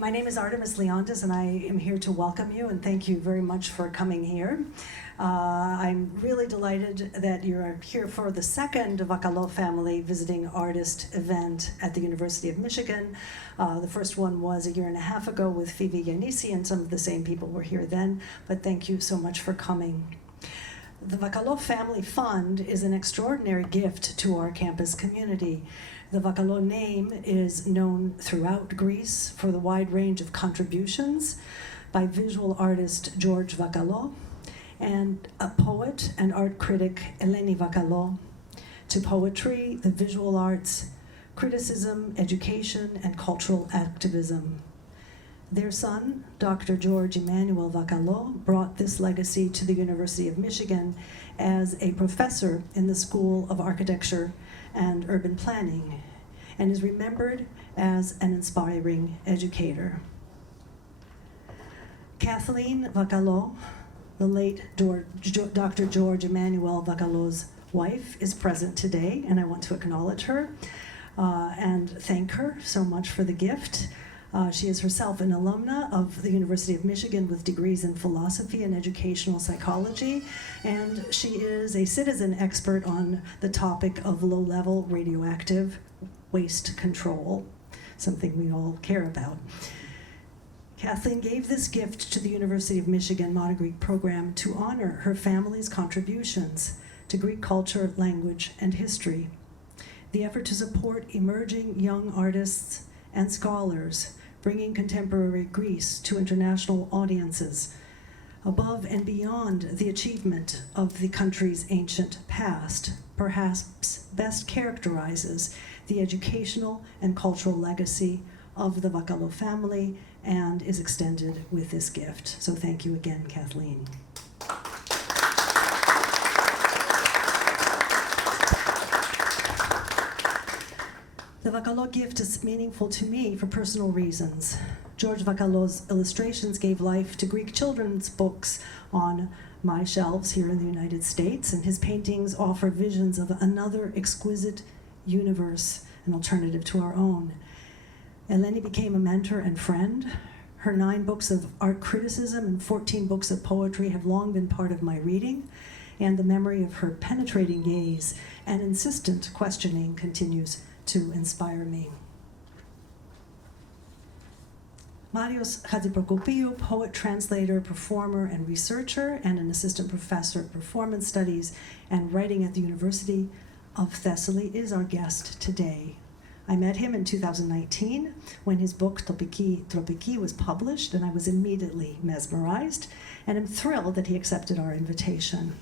My name is Artemis Leontis, and I am here to welcome you, and thank you very much for coming here. I'm really delighted that you're here for the second Vakalo Family Visiting Artist event at the University of Michigan. The first one was a year and a half ago with Phoebe Yanisi, and some of the same people were here then, but thank you so much for coming. The Vakalo Family Fund is an extraordinary gift to our campus community. The Vakalo name is known throughout Greece for the wide range of contributions by visual artist George Vakalo and a poet and art critic Eleni Vakalo, to poetry, the visual arts, criticism, education, and cultural activism. Their son, Dr. George Emmanuel Vakalo, brought this legacy to the University of Michigan as a professor in the School of Architecture and Urban Planning, and is remembered as an inspiring educator. Kathleen Vakalo, the late Dr. George Emmanuel Vakalo's wife, is present today, and I want to acknowledge her and thank her so much for the gift. She is herself an alumna of the University of Michigan with degrees in philosophy and educational psychology, and she is a citizen expert on the topic of low-level radioactive waste control, something we all care about. Kathleen gave this gift to the University of Michigan Modern Greek program to honor her family's contributions to Greek culture, language, and history. The effort to support emerging young artists and scholars, bringing contemporary Greece to international audiences, above and beyond the achievement of the country's ancient past, perhaps best characterizes the educational and cultural legacy of the Vakalo family and is extended with this gift. So thank you again, Kathleen. The Vakalo gift is meaningful to me for personal reasons. George Vakalo's illustrations gave life to Greek children's books on my shelves here in the United States, and his paintings offer visions of another exquisite universe, an alternative to our own. Eleni became a mentor and friend. Her 9 books of art criticism and 14 books of poetry have long been part of my reading, and the memory of her penetrating gaze and insistent questioning continues to inspire me. Marios Chatziprokopiou, poet, translator, performer, and researcher, and an assistant professor of performance studies and writing at the University of Thessaly, is our guest today. I met him in 2019 when his book Chatziprokopiou was published, and I was immediately mesmerized, and I'm thrilled that he accepted our invitation.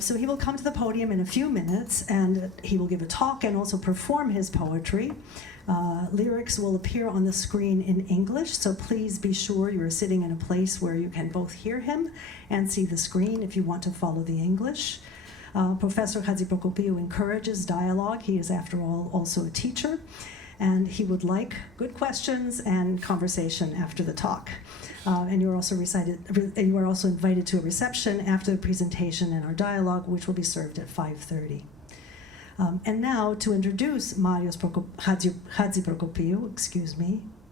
So he will come to the podium in a few minutes, and he will give a talk and also perform his poetry. Lyrics will appear on the screen in English, so please be sure you are sitting in a place where you can both hear him and see the screen if you want to follow the English. Professor Chatziprokopiou encourages dialogue. He is, after all, also a teacher, and he would like good questions and conversation after the talk. And you are also invited to a reception after the presentation and our dialogue, which will be served at 5:30. And now, to introduce Marios Chatziprokopiou,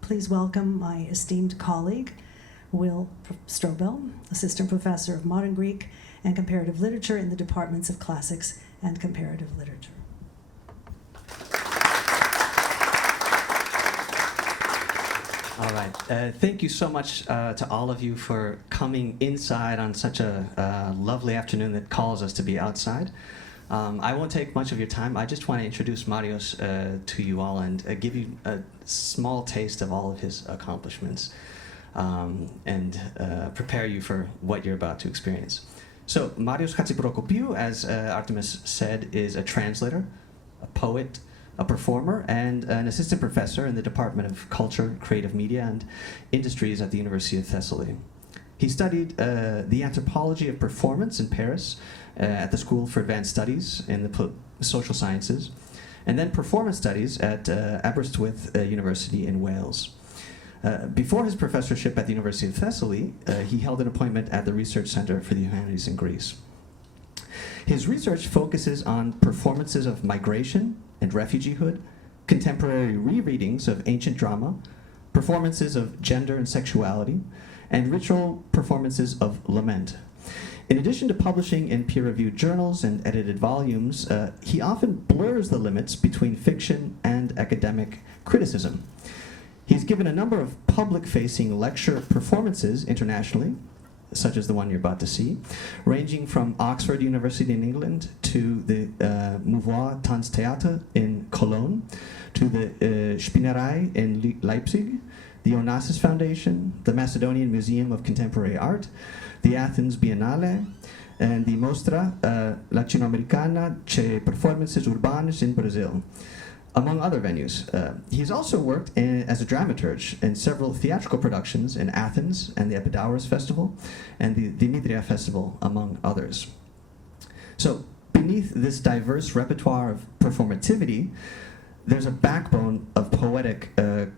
please welcome my esteemed colleague, Will Strobel, Assistant Professor of Modern Greek and Comparative Literature in the Departments of Classics and Comparative Literature. All right. Thank you so much to all of you for coming inside on such a lovely afternoon that calls us to be outside. I won't take much of your time. I just want to introduce Marios to you all and give you a small taste of all of his accomplishments and prepare you for what you're about to experience. So Marios Chatziprokopiou, as Artemis said, is a translator, a poet, a performer, and an assistant professor in the Department of Culture, Creative Media, and Industries at the University of Thessaly. He studied the anthropology of performance in Paris at the School for Advanced Studies in the Social Sciences, and then performance studies at Aberystwyth University in Wales. Before his professorship at the University of Thessaly, he held an appointment at the Research Center for the Humanities in Greece. His research focuses on performances of migration and refugeehood, contemporary rereadings of ancient drama, performances of gender and sexuality, and ritual performances of lament. In addition to publishing in peer-reviewed journals and edited volumes, he often blurs the limits between fiction and academic criticism. He's given a number of public-facing lecture performances internationally, such as the one you're about to see, ranging from Oxford University in England to the Mouvoir Tanztheater in Cologne, to the Spinnerei in Leipzig, the Onassis Foundation, the Macedonian Museum of Contemporary Art, the Athens Biennale, and the Mostra Latinoamericana de Performances Urbanas in Brazil, among other venues. He's also worked as a dramaturge in several theatrical productions in Athens and the Epidaurus Festival and the Dimitria Festival, among others. So beneath this diverse repertoire of performativity, there's a backbone of poetic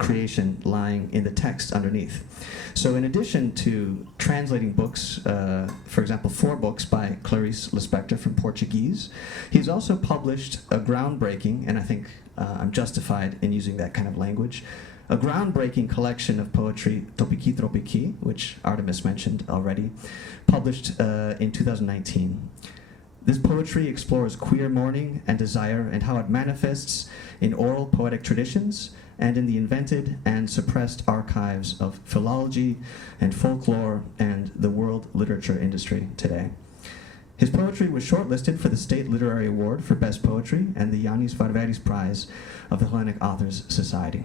creation lying in the text underneath. So in addition to translating books, for example, 4 books by Clarice Lispector from Portuguese, he's also published a groundbreaking, and I think I'm justified in using that kind of language, a groundbreaking collection of poetry, Topiki, which Artemis mentioned already, published in 2019. This poetry explores queer mourning and desire and how it manifests in oral poetic traditions and in the invented and suppressed archives of philology and folklore and the world literature industry today. His poetry was shortlisted for the State Literary Award for Best Poetry and the Yannis Varvaris Prize of the Hellenic Authors Society.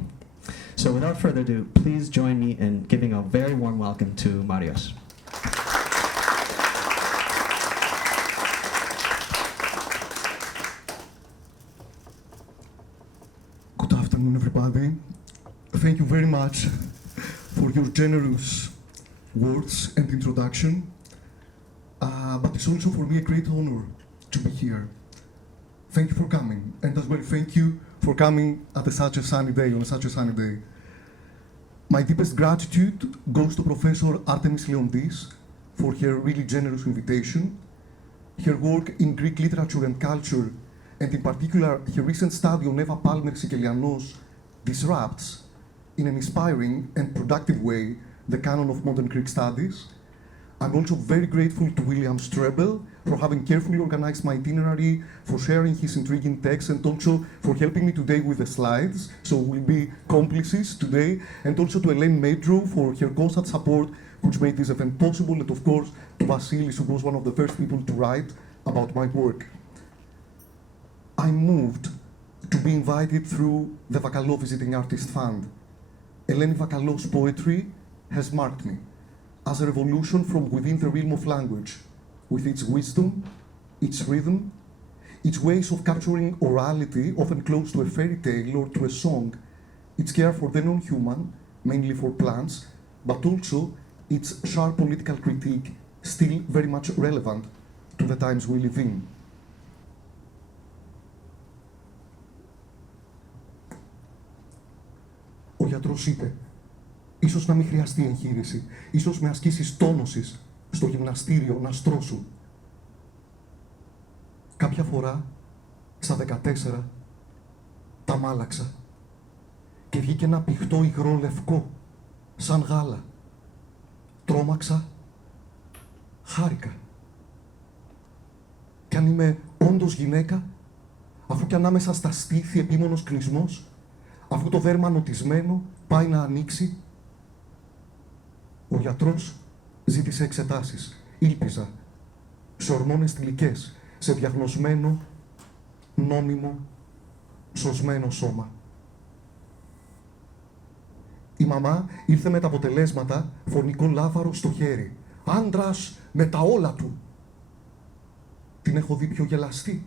So without further ado, please join me in giving a very warm welcome to Marios. Good afternoon, everybody. Thank you very much for your generous words and introduction. But it's also for me a great honor to be here. Thank you for coming, and as well thank you for coming at such a sunny day, on such a sunny day. My deepest gratitude goes to Professor Artemis Leondis for her really generous invitation. Her work in Greek literature and culture, and in particular her recent study on Eva Palmer Sikelianos, disrupts in an inspiring and productive way the canon of modern Greek studies. I'm also very grateful to William Strebel for having carefully organized my itinerary, for sharing his intriguing text, and also for helping me today with the slides, so we'll be complices today, and also to Elaine Medrow for her constant support, which made this event possible, and of course to Vasilis, who was one of the first people to write about my work. I'm moved to be invited through the Vakalo Visiting Artist Fund. Eleni Vakalo's poetry has marked me as a revolution from within the realm of language, with its wisdom, its rhythm, its ways of capturing orality, often close to a fairy tale or to a song, its care for the non-human, mainly for plants, but also its sharp political critique, still very much relevant to the times we live in. Ο γιατρός είπε, ίσως να μην χρειαστεί εγχείρηση, ίσως με ασκήσεις τόνωσης στο γυμναστήριο να στρώσουν. Κάποια φορά, στα 14, τα μάλαξα και βγήκε ένα πηχτό υγρό λευκό, σαν γάλα. Τρόμαξα, χάρηκα. Κι αν είμαι όντως γυναίκα, αφού κι ανάμεσα στα στήθη επίμονος κλεισμός, αφού το δέρμα νοτισμένο πάει να ανοίξει, ο γιατρός ζήτησε εξετάσεις. Ήλπιζα σε ορμόνες θηλυκές, σε διαγνωσμένο, νόμιμο, σωσμένο σώμα. Η μαμά ήρθε με τα αποτελέσματα, φωνικό λάβαρο στο χέρι. Άντρας με τα όλα του. Την έχω δει πιο γελαστή.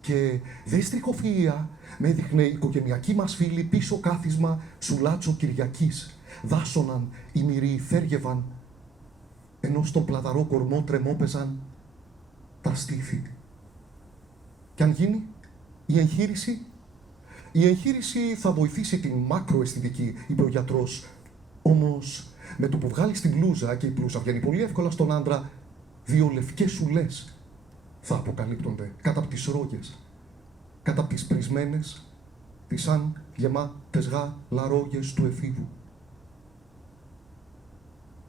Και δε στριχοφυΐα με έδειχνε η οικογενειακή μας φίλη πίσω κάθισμα Σουλάτσο Κυριακής. Δάσωναν, οι μυρίοι θέργευαν, ενώ στον πλαδαρό κορμό τρεμόπαιζαν τα στήθη. Κι αν γίνει η εγχείρηση θα βοηθήσει την μακροαισθητική, είπε ο γιατρός. Όμως, με το που βγάλεις την μπλούζα, και η μπλούζα βγαίνει πολύ εύκολα στον άντρα, 2 λευκές σουλές θα αποκαλύπτονται κάτω από τις ρόγες, κάτω από τις πρισμένες, τις σαν γεμάτες γαλαρόγες του εφήβου.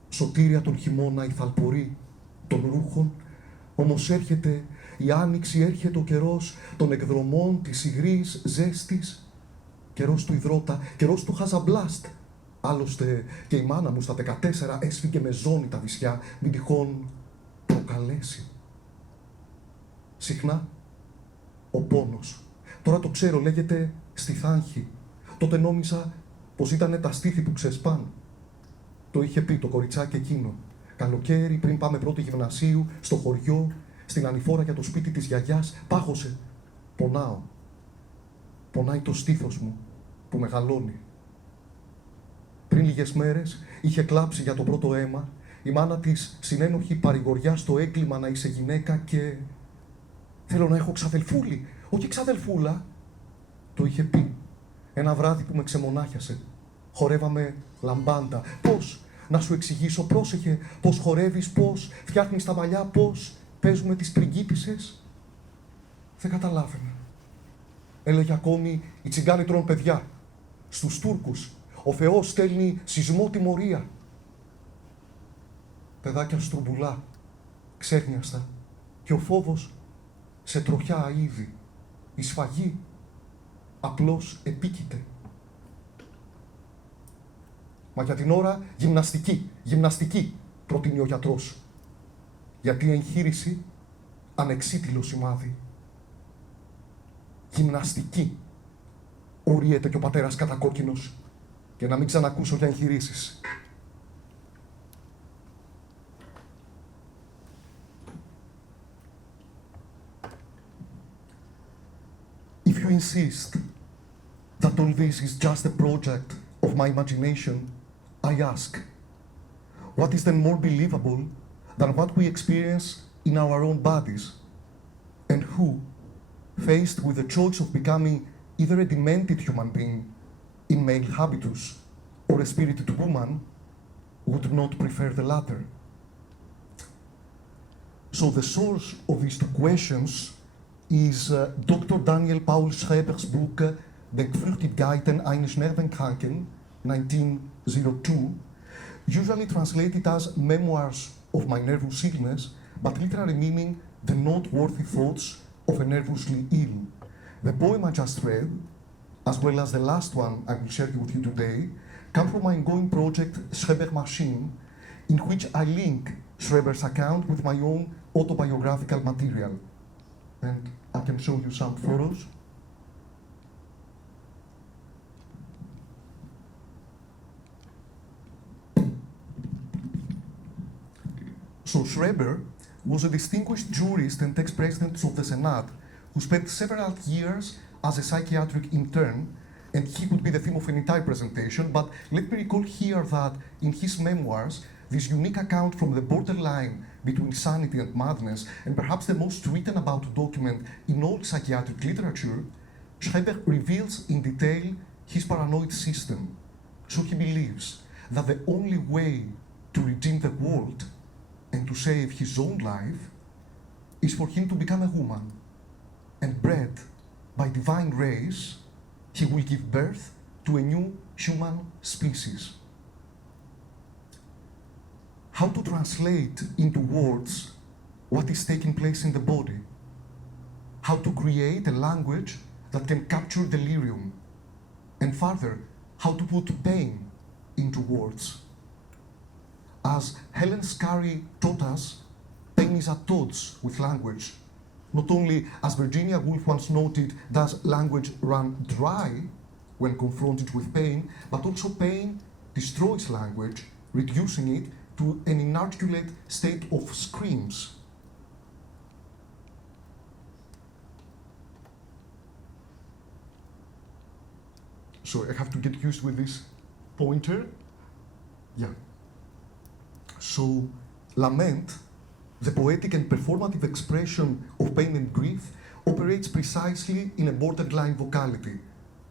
Σωτήρια τον χειμώνα η θαλπορή των ρούχων, όμως έρχεται η άνοιξη, έρχεται ο καιρός των εκδρομών, της υγρής ζέστης, καιρός του υδρότα, καιρός του χαζαμπλάστ. Άλλωστε και η μάνα μου στα 14 έσφυγε με ζώνη τα βυσιά, μην τυχόν προκαλέσει. Συχνά ο πόνος. Τώρα το ξέρω, λέγεται στιθάνχη. Τότε νόμιζα πως ήτανε τα στήθη που ξεσπάν. Το είχε πει το κοριτσάκι εκείνο. Καλοκαίρι, πριν πάμε πρώτη γυμνασίου, στο χωριό, στην ανηφόρα για το σπίτι της γιαγιάς, πάγωσε. Πονάω. Πονάει το στήθος μου, που μεγαλώνει. Πριν λίγες μέρες, είχε κλάψει για το πρώτο αίμα, η μάνα της συνένοχη παρηγοριά στο έγκλημα να είσαι γυναίκα και... Θέλω να έχω ξαδελφούλη, όχι ξαδελφούλα. Το είχε πει. Ένα βράδυ που με ξεμονάχιασε. Χορεύαμε λαμπάντα. Πώς, να σου εξηγήσω, πρόσεχε, πώς χορεύεις, πώς φτιάχνεις τα μαλλιά, πώς παίζουμε τις πριγκίπισσες. Δεν καταλάβαινα. Έλεγε ακόμη, οι τσιγκάνοι τρώνε παιδιά. Στους Τούρκους, ο Θεός στέλνει σεισμό τιμωρία. Παιδάκια στρουμπουλά, ξέρνιαστα, και ο φόβος σε τροχιά αΐδη. Η σφαγή απλώς επίκειται. Μα για την ώρα γυμναστική, προτείνει ο γιατρός. Γιατί η εγχείρηση ανεξίτηλο σημάδι. Γυμναστική, ορίεται και ο πατέρας κατακόκκινος, και να μην ξανακούσω για εγχειρήσεις. If you insist that all this is just a project of my imagination, I ask, what is then more believable than what we experience in our own bodies? And who, faced with the choice of becoming either a demented human being in male habitus or a spirited woman, would not prefer the latter? So the source of these two questions is Dr. Daniel Paul Schreber's book, Den Geflüchtigkeiten eines Nervenkranken, 1902, usually translated as Memoirs of my Nervous Illness, but literally meaning the noteworthy thoughts of a nervously ill. The poem I just read, as well as the last one I will share with you today, come from my ongoing project Schreber Machine, in which I link Schreber's account with my own autobiographical material. And I can show you some photos. So Schreber was a distinguished jurist and ex-president of the Senate who spent several years as a psychiatric intern, and he would be the theme of an entire presentation, but let me recall here that in his memoirs, this unique account from the borderline between sanity and madness, and perhaps the most written about document in all psychiatric literature, Schreber reveals in detail his paranoid system. So he believes that the only way to redeem the world and to save his own life is for him to become a woman. And bred by divine grace, he will give birth to a new human species. How to translate into words what is taking place in the body? How to create a language that can capture delirium? And further, how to put pain into words? As Helen Scarry taught us, pain is at odds with language. Not only, as Virginia Woolf once noted, does language run dry when confronted with pain, but also pain destroys language, reducing it to an inarticulate state of screams. So I have to get used with this pointer. Yeah. So, lament, the poetic and performative expression of pain and grief, operates precisely in a borderline vocality.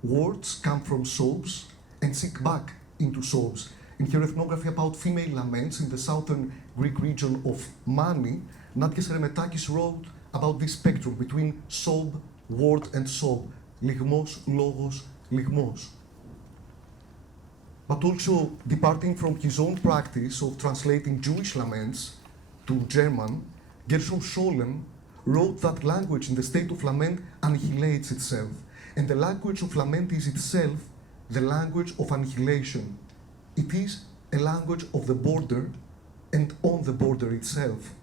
Words come from sobs and sink back into sobs. In her ethnography about female laments in the southern Greek region of Mani, Nadia Seremetakis wrote about this spectrum between sob, word and sob, ligmos, logos, λιγμός. But also, departing from his own practice of translating Jewish laments to German, Gershom Scholem wrote that language in the state of lament annihilates itself. And the language of lament is itself the language of annihilation. It is a language of the border and on the border itself.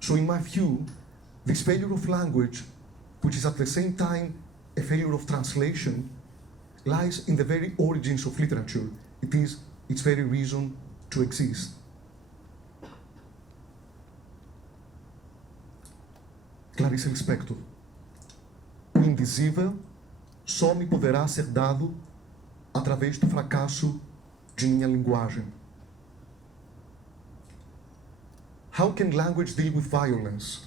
So in my view, this failure of language, which is at the same time a failure of translation, lies in the very origins of literature. It is its very reason to exist. Clarice Lispector. O indizível só me poderá ser dado através do fracasso de minha linguagem. How can language deal with violence?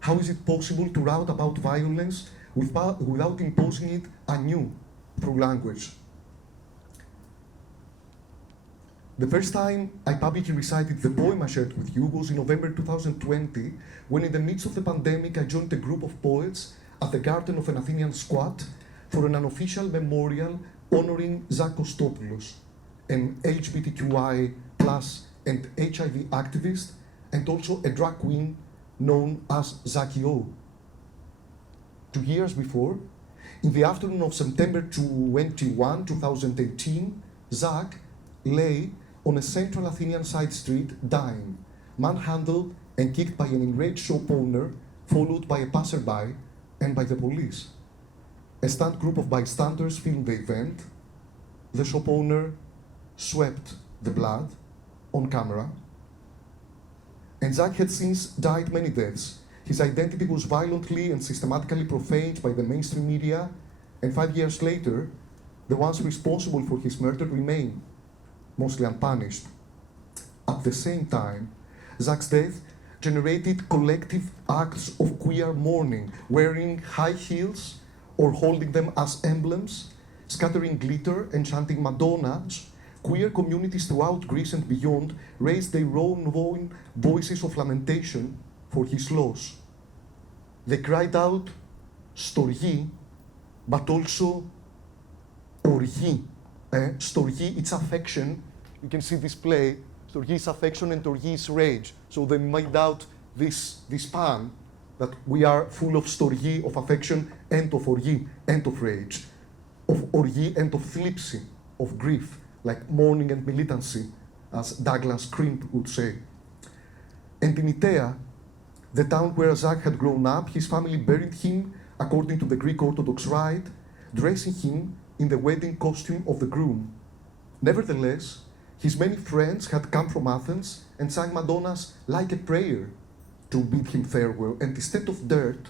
How is it possible to write about violence without imposing it anew through language? The first time I publicly recited the poem I shared with you was in November 2020, when in the midst of the pandemic I joined a group of poets at the garden of an Athenian squat for an unofficial memorial honoring Zach Kostopoulos, an LGBTQI+ and HIV activist, and also a drag queen known as Zakio. 2 years before, in the afternoon of September 21, 2018, Zach lay on a central Athenian side street dying, manhandled and kicked by an enraged shop owner, followed by a passerby and by the police. A stunned group of bystanders filmed the event. The shop owner swept the blood on camera. And Zach had since died many deaths. His identity was violently and systematically profaned by the mainstream media, and 5 years later, the ones responsible for his murder remain mostly unpunished. At the same time, Zach's death generated collective acts of queer mourning, wearing high heels or holding them as emblems, scattering glitter and chanting Madonnas. Queer communities throughout Greece and beyond raised their own voices of lamentation for his loss. They cried out, "Stoργή," but also "Οργή." Stoργή, it's affection. You can see this play. Stoργή is affection and Oργή is rage. So they made out this span that we are full of Stoργή, of affection, and of Oργή, and of rage. Of Oργή and of θλίψη, of grief, like mourning and militancy, as Douglas Crimp would say. And in Itea, the town where Zach had grown up, his family buried him according to the Greek Orthodox rite, dressing him in the wedding costume of the groom. Nevertheless, his many friends had come from Athens and sang Madonnas like a prayer to bid him farewell, and instead of dirt,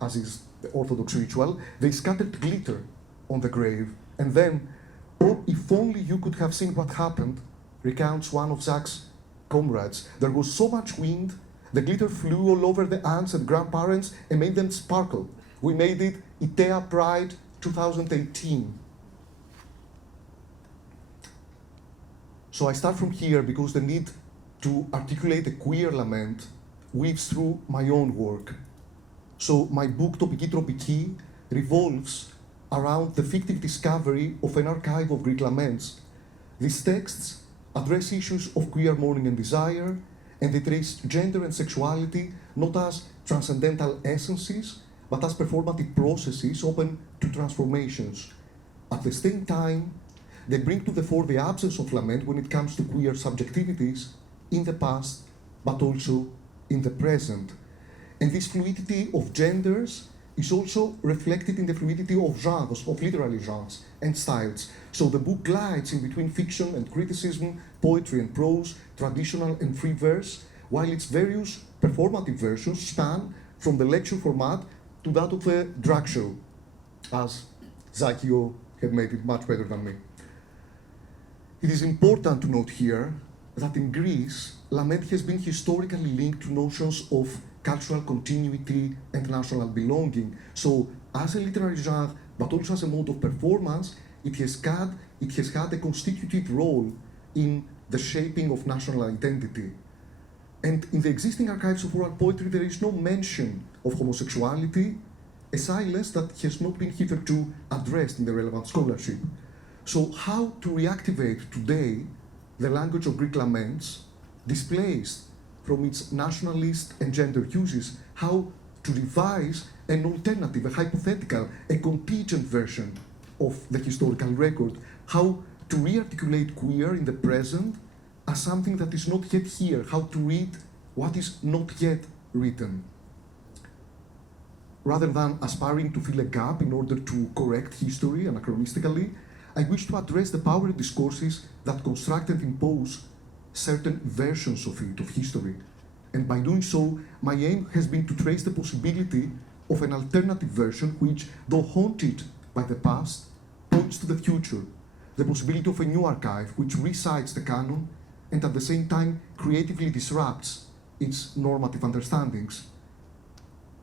as is the Orthodox ritual, they scattered glitter on the grave. And then, "Oh, if only you could have seen what happened," recounts one of Zach's comrades. "There was so much wind, the glitter flew all over the aunts and grandparents and made them sparkle. We made it Itea Pride 2018. So I start from here because the need to articulate a queer lament weaves through my own work. So my book Topiki Tropiki revolves around the fictive discovery of an archive of Greek laments. These texts address issues of queer mourning and desire, and they trace gender and sexuality not as transcendental essences, but as performative processes open to transformations. At the same time, they bring to the fore the absence of lament when it comes to queer subjectivities in the past, but also in the present. And this fluidity of genders is also reflected in the fluidity of genres, of literary genres and styles. So the book glides in between fiction and criticism, poetry and prose, traditional and free verse, while its various performative versions span from the lecture format to that of a drag show, as Zakio had made it much better than me. It is important to note here that in Greece, lament has been historically linked to notions of cultural continuity and national belonging. So, as a literary genre, but also as a mode of performance, it has had a constitutive role in the shaping of national identity. And in the existing archives of oral poetry, there is no mention of homosexuality, a silence that has not been hitherto addressed in the relevant scholarship. So how to reactivate today the language of Greek laments displaced from its nationalist and gender uses, how to devise an alternative, a hypothetical, a contingent version of the historical record, how to rearticulate queer in the present as something that is not yet here, how to read what is not yet written. Rather than aspiring to fill a gap in order to correct history anachronistically, I wish to address the power discourses that construct and impose certain versions of it, of history. And by doing so, my aim has been to trace the possibility of an alternative version which, though haunted by the past, points to the future, the possibility of a new archive which recites the canon and at the same time creatively disrupts its normative understandings.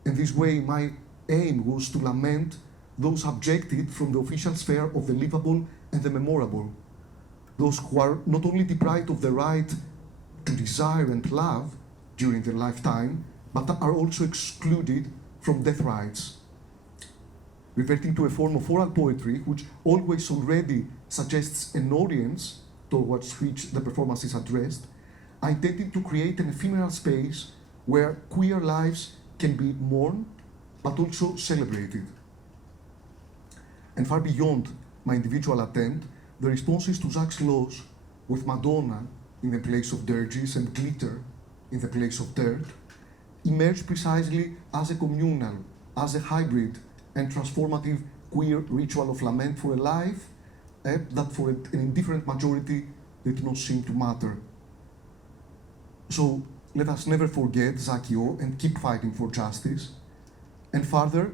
In this way, my aim was to lament those abjected from the official sphere of the livable and the memorable, those who are not only deprived of the right to desire and love during their lifetime, but are also excluded from death rights. Reverting to a form of oral poetry which always already suggests an audience towards which the performance is addressed, I intended to create an ephemeral space where queer lives can be mourned, but also celebrated. And far beyond my individual attempt, the responses to Jacques Lo's with Madonna in the place of dirges and glitter in the place of dirt emerged precisely as a communal, as a hybrid and transformative queer ritual of lament for a life that for an indifferent majority did not seem to matter. So let us never forget Zakio and keep fighting for justice. And further,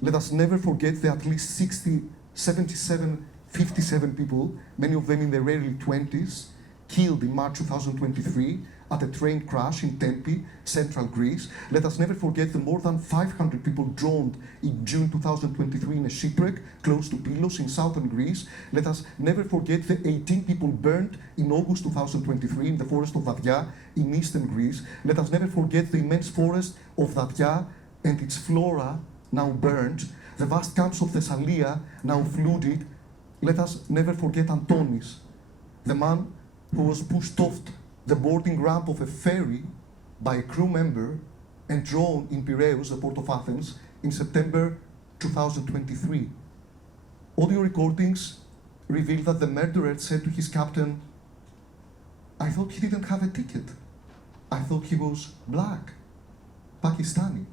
let us never forget the at least 60, 77, 57 people, many of them in their early 20s, killed in March 2023 at a train crash in Tempe, central Greece. Let us never forget the more than 500 people drowned in June 2023 in a shipwreck close to Pylos in southern Greece. Let us never forget the 18 people burned in August 2023 in the forest of Dadia in eastern Greece. Let us never forget the immense forest of Dadia and its flora now burned, the vast camps of Thessalia now flooded. Let us never forget Antonis, the man who was pushed off the boarding ramp of a ferry by a crew member and drowned in Piraeus, the port of Athens, in September 2023. Audio recordings reveal that the murderer said to his captain, "I thought he didn't have a ticket. I thought he was black, Pakistani."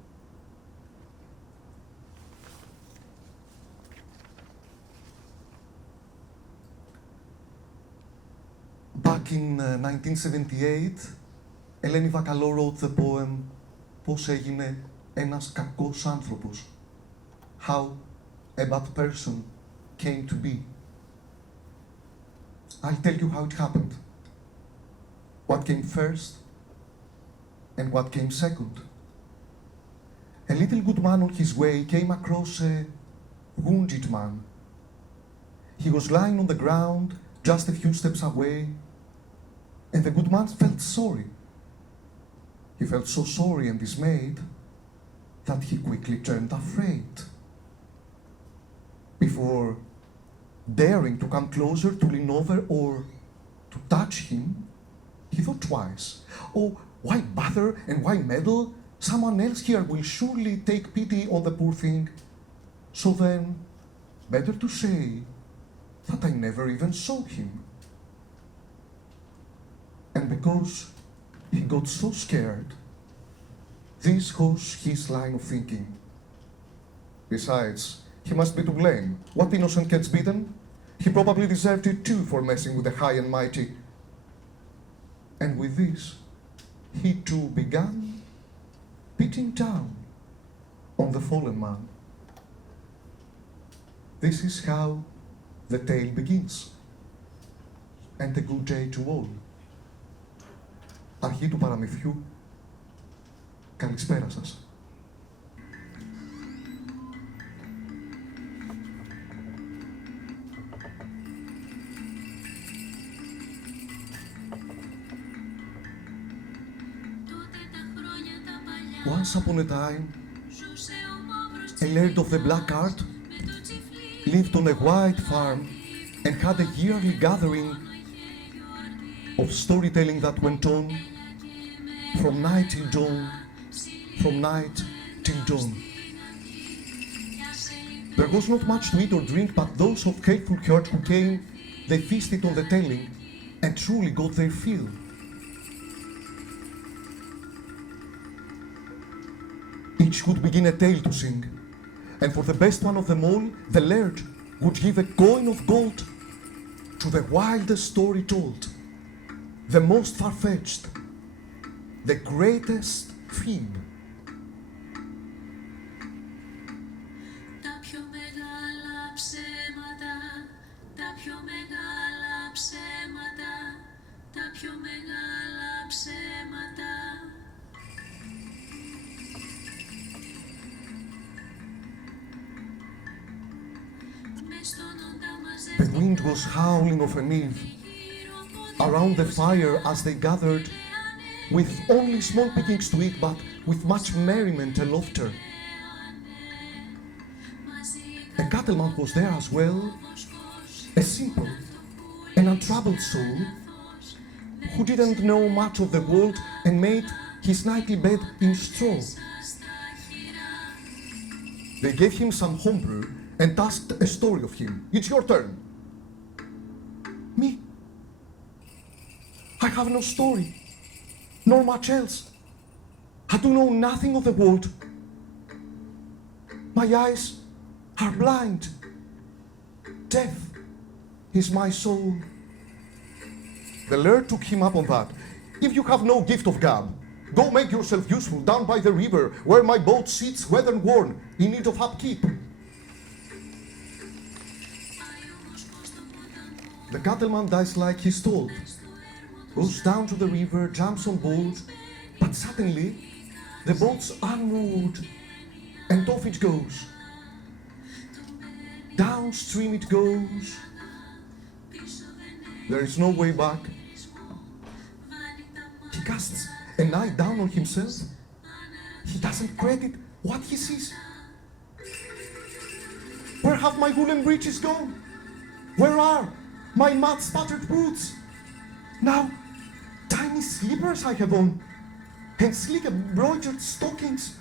Back in 1978, Eleni Vakalo wrote the poem «Πώς έγινε ένας κακός άνθρωπος», how a bad person came to be. I'll tell you how it happened, what came first and what came second. A little good man on his way came across a wounded man. He was lying on the ground just a few steps away, and the good man felt sorry. He felt so sorry and dismayed that he quickly turned afraid. Before daring to come closer, to lean over or to touch him, he thought twice. "Oh, why bother and why meddle? Someone else here will surely take pity on the poor thing. So then, better to say that I never even saw him." And because he got so scared, this was his line of thinking. Besides, he must be to blame. What innocent gets beaten? He probably deserved it too for messing with the high and mighty. And with this, he too began beating down on the fallen man. This is how the tale begins. And a good day to all. Αρχή του παραμυθιού. Καλησπέρα σας. Once upon a time, a laird of the black art, lived on a white farm and had a yearly gathering of storytelling that went on from night till dawn, from night till dawn. There was not much to eat or drink, but those of faithful heart who came, they feasted on the telling and truly got their fill. Each would begin a tale to sing, and for the best one of them all, the laird would give a coin of gold to the wildest story told, the most far-fetched, the greatest fib. Τα πιο μεγάλα ψέματα, τα πιο μεγάλα ψέματα, τα πιο μεγάλα ψέματα. The wind was howling of an eve around the fire as they gathered, with only small pickings to eat, but with much merriment and laughter. A cattleman was there as well, a simple and untroubled soul, who didn't know much of the world and made his nightly bed in straw. They gave him some homebrew and asked a story of him. It's your turn. Me? I have no story, nor much else. I do know nothing of the world. My eyes are blind. Deaf is my soul. The laird took him up on that. If you have no gift of gab, go make yourself useful down by the river, where my boat sits weather worn, in need of upkeep. The cattleman dies like he's told, goes down to the river, jumps on board, but suddenly the boat's unmoored and off it goes. Downstream it goes. There is no way back. He casts an eye down on himself. He doesn't credit what he sees. Where have my woolen breeches gone? Where are my mud-spattered boots? Now, tiny slippers I have on, and sleek embroidered stockings.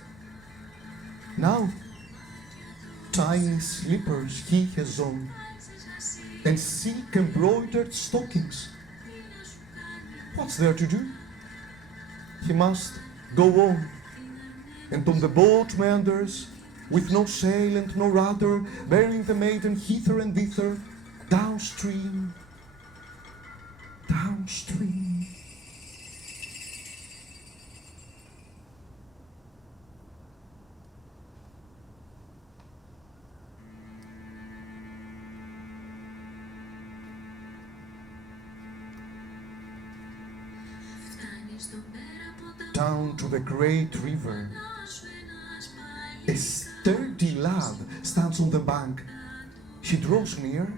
Now, tiny slippers he has on, and silk embroidered stockings. What's there to do? He must go on, and on the boat meanders, with no sail and no rudder, bearing the maiden hither and thither, downstream, downstream. Down to the great river. A sturdy lad stands on the bank. She draws near,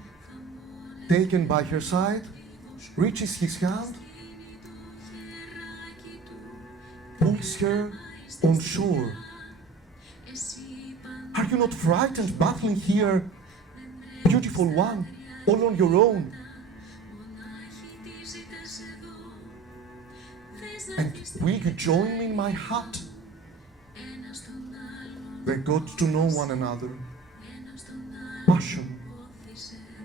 taken by her side, reaches his hand, pulls her on shore. Are you not frightened battling here, beautiful one, all on your own? And will you join me in my hut? They got to know one another. Passion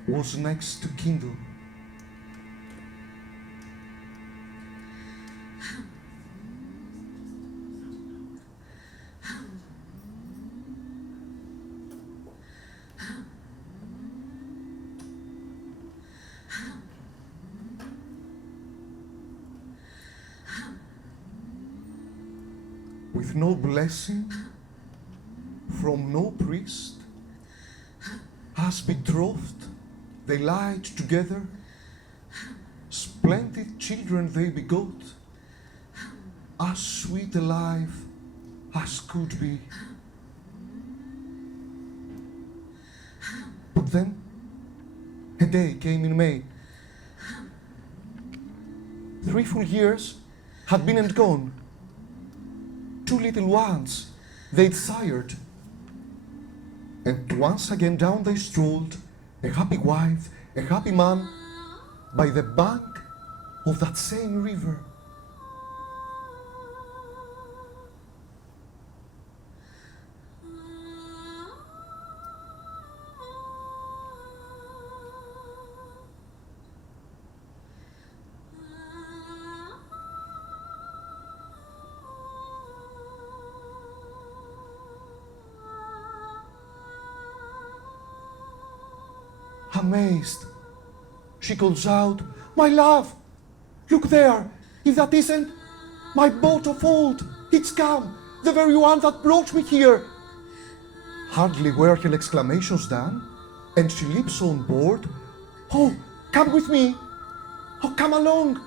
was next to kindle. With no blessing from no priest, as betrothed, they lied together. Splendid children they begot, as sweet a life as could be. But then, a day came in May. 3 full years had been and gone. 2 little ones they'd sired. And once again down they strolled, a happy wife, a happy man, by the bank of that same river. Amazed, she calls out, "My love, look there! If that isn't my boat of old, it's come, the very one that brought me here!" Hardly were her exclamations done, and she leaps on board. "Oh, come with me! Oh, come along!"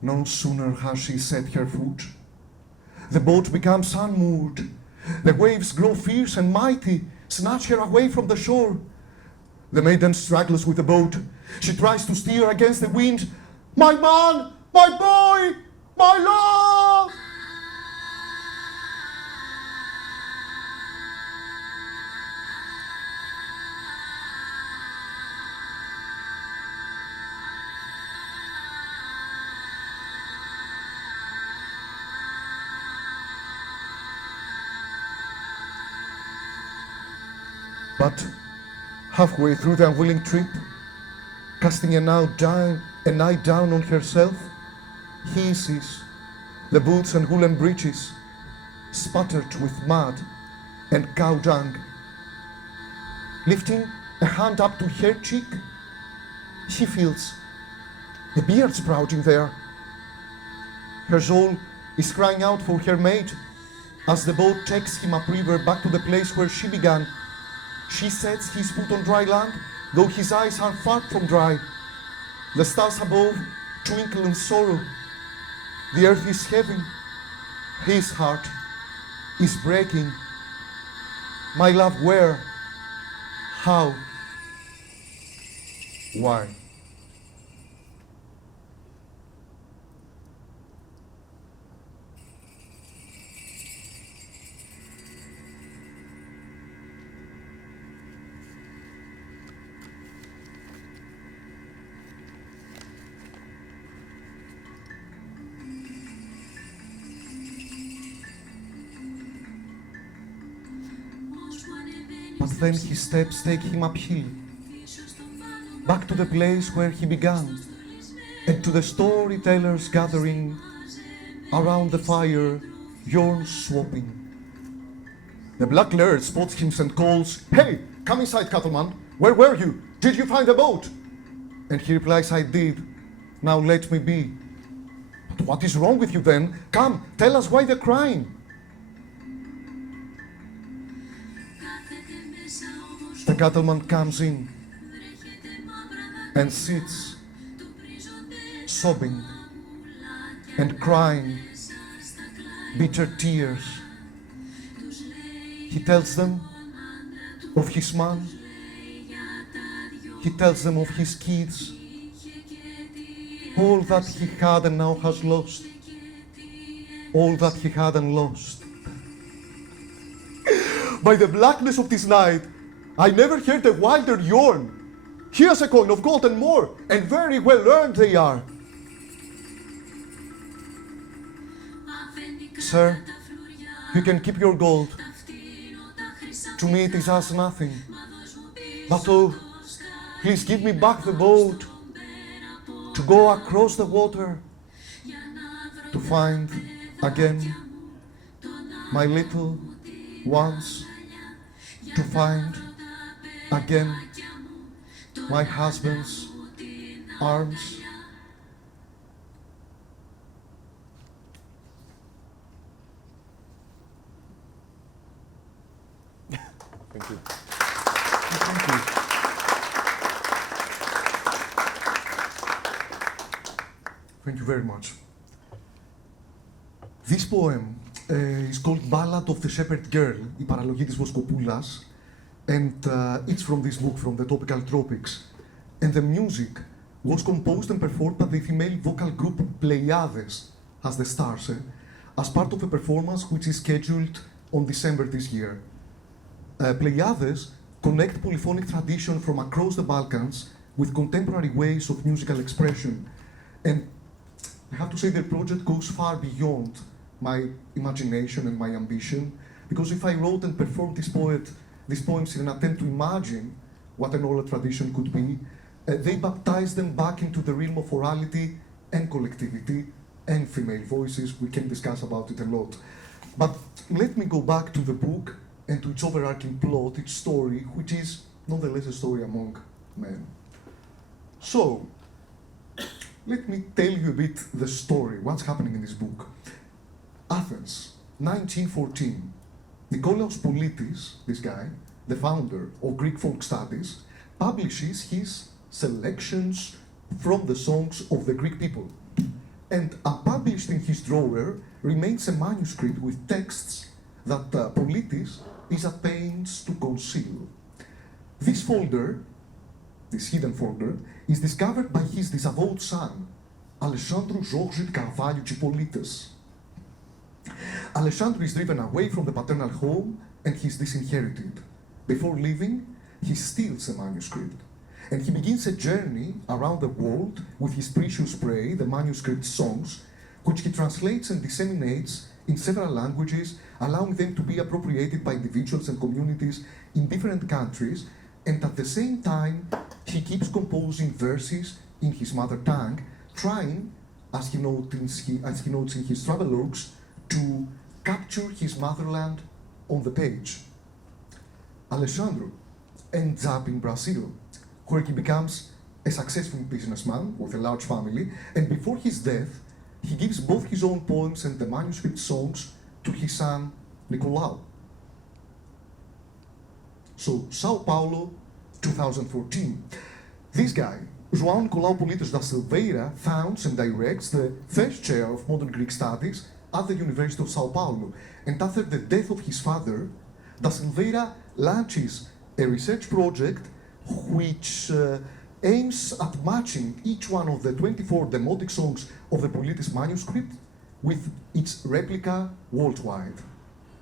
No sooner has she set her foot, the boat becomes unmoored. The waves grow fierce and mighty, snatch her away from the shore. The maiden struggles with the boat. She tries to steer against the wind. "My man, my boy, my love!" But halfway through the unwilling trip, casting an eye down on herself, he sees the boots and woolen breeches spattered with mud and cow dung. Lifting a hand up to her cheek, she feels a beard sprouting there. Her soul is crying out for her mate as the boat takes him upriver back to the place where she began. She sets his foot on dry land, though his eyes are far from dry. The stars above twinkle in sorrow. The earth is heavy. His heart is breaking. My love, where? How? Why? But then his steps take him uphill, back to the place where he began, and to the storytellers gathering around the fire, yarn swapping. The black laird spots him and calls, "Hey, come inside, cattleman. Where were you? Did you find the boat?" And he replies, "I did. Now let me be." "But what is wrong with you then? Come, tell us why they're crying." The cattleman comes in and sits, sobbing and crying bitter tears. He tells them of his man. He tells them of his kids. All that he had and now has lost. All that he had and lost. By the blackness of this night, I never heard a wilder yarn. Here's a coin of gold and more, and very well earned they are. Sir, you can keep your gold. To me it is as nothing. But oh, please give me back the boat to go across the water to find again my little ones, to find again my husband's arms. Thank you. Thank you. Thank you very much. This poem is called Ballad of the Shepherd Girl, η παραλογή της Βοσκοπούλας, and it's from this book, from the Tropical Tropics. And the music was composed and performed by the female vocal group Pleiades, as the stars, as part of a performance which is scheduled on December this year. Pleiades connect polyphonic tradition from across the Balkans with contemporary ways of musical expression. And I have to say the project goes far beyond my imagination and my ambition, because if I wrote and performed these poems in an attempt to imagine what an oral tradition could be, they baptize them back into the realm of orality and collectivity and female voices. We can discuss about it a lot. But let me go back to the book and to its overarching plot, its story, which is nonetheless a story among men. So, let me tell you a bit the story, what's happening in this book. Athens, 1914. Nikolaos Politis, this guy, the founder of Greek folk studies, publishes his selections from the songs of the Greek people. And unpublished in his drawer remains a manuscript with texts that Politis is at pains to conceal. This folder, this hidden folder, is discovered by his disavowed son, Alexandru George Carvalho Politis. Alexandru is driven away from the paternal home and he is disinherited. Before leaving, he steals a manuscript. And he begins a journey around the world with his precious prey, the manuscript songs, which he translates and disseminates in several languages, allowing them to be appropriated by individuals and communities in different countries. And at the same time, he keeps composing verses in his mother tongue, trying, as he notes in his travelogues, to capture his motherland on the page. Alexandru ends up in Brazil, where he becomes a successful businessman with a large family, and before his death, he gives both his own poems and the manuscript songs to his son, Nicolau. So, Sao Paulo, 2014. This guy, João Nicolau Politis da Silveira, founds and directs the first chair of modern Greek studies at the University of Sao Paulo. And after the death of his father, da Silveira launches a research project which aims at matching each one of the 24 demotic songs of the Politis manuscript with its replica worldwide.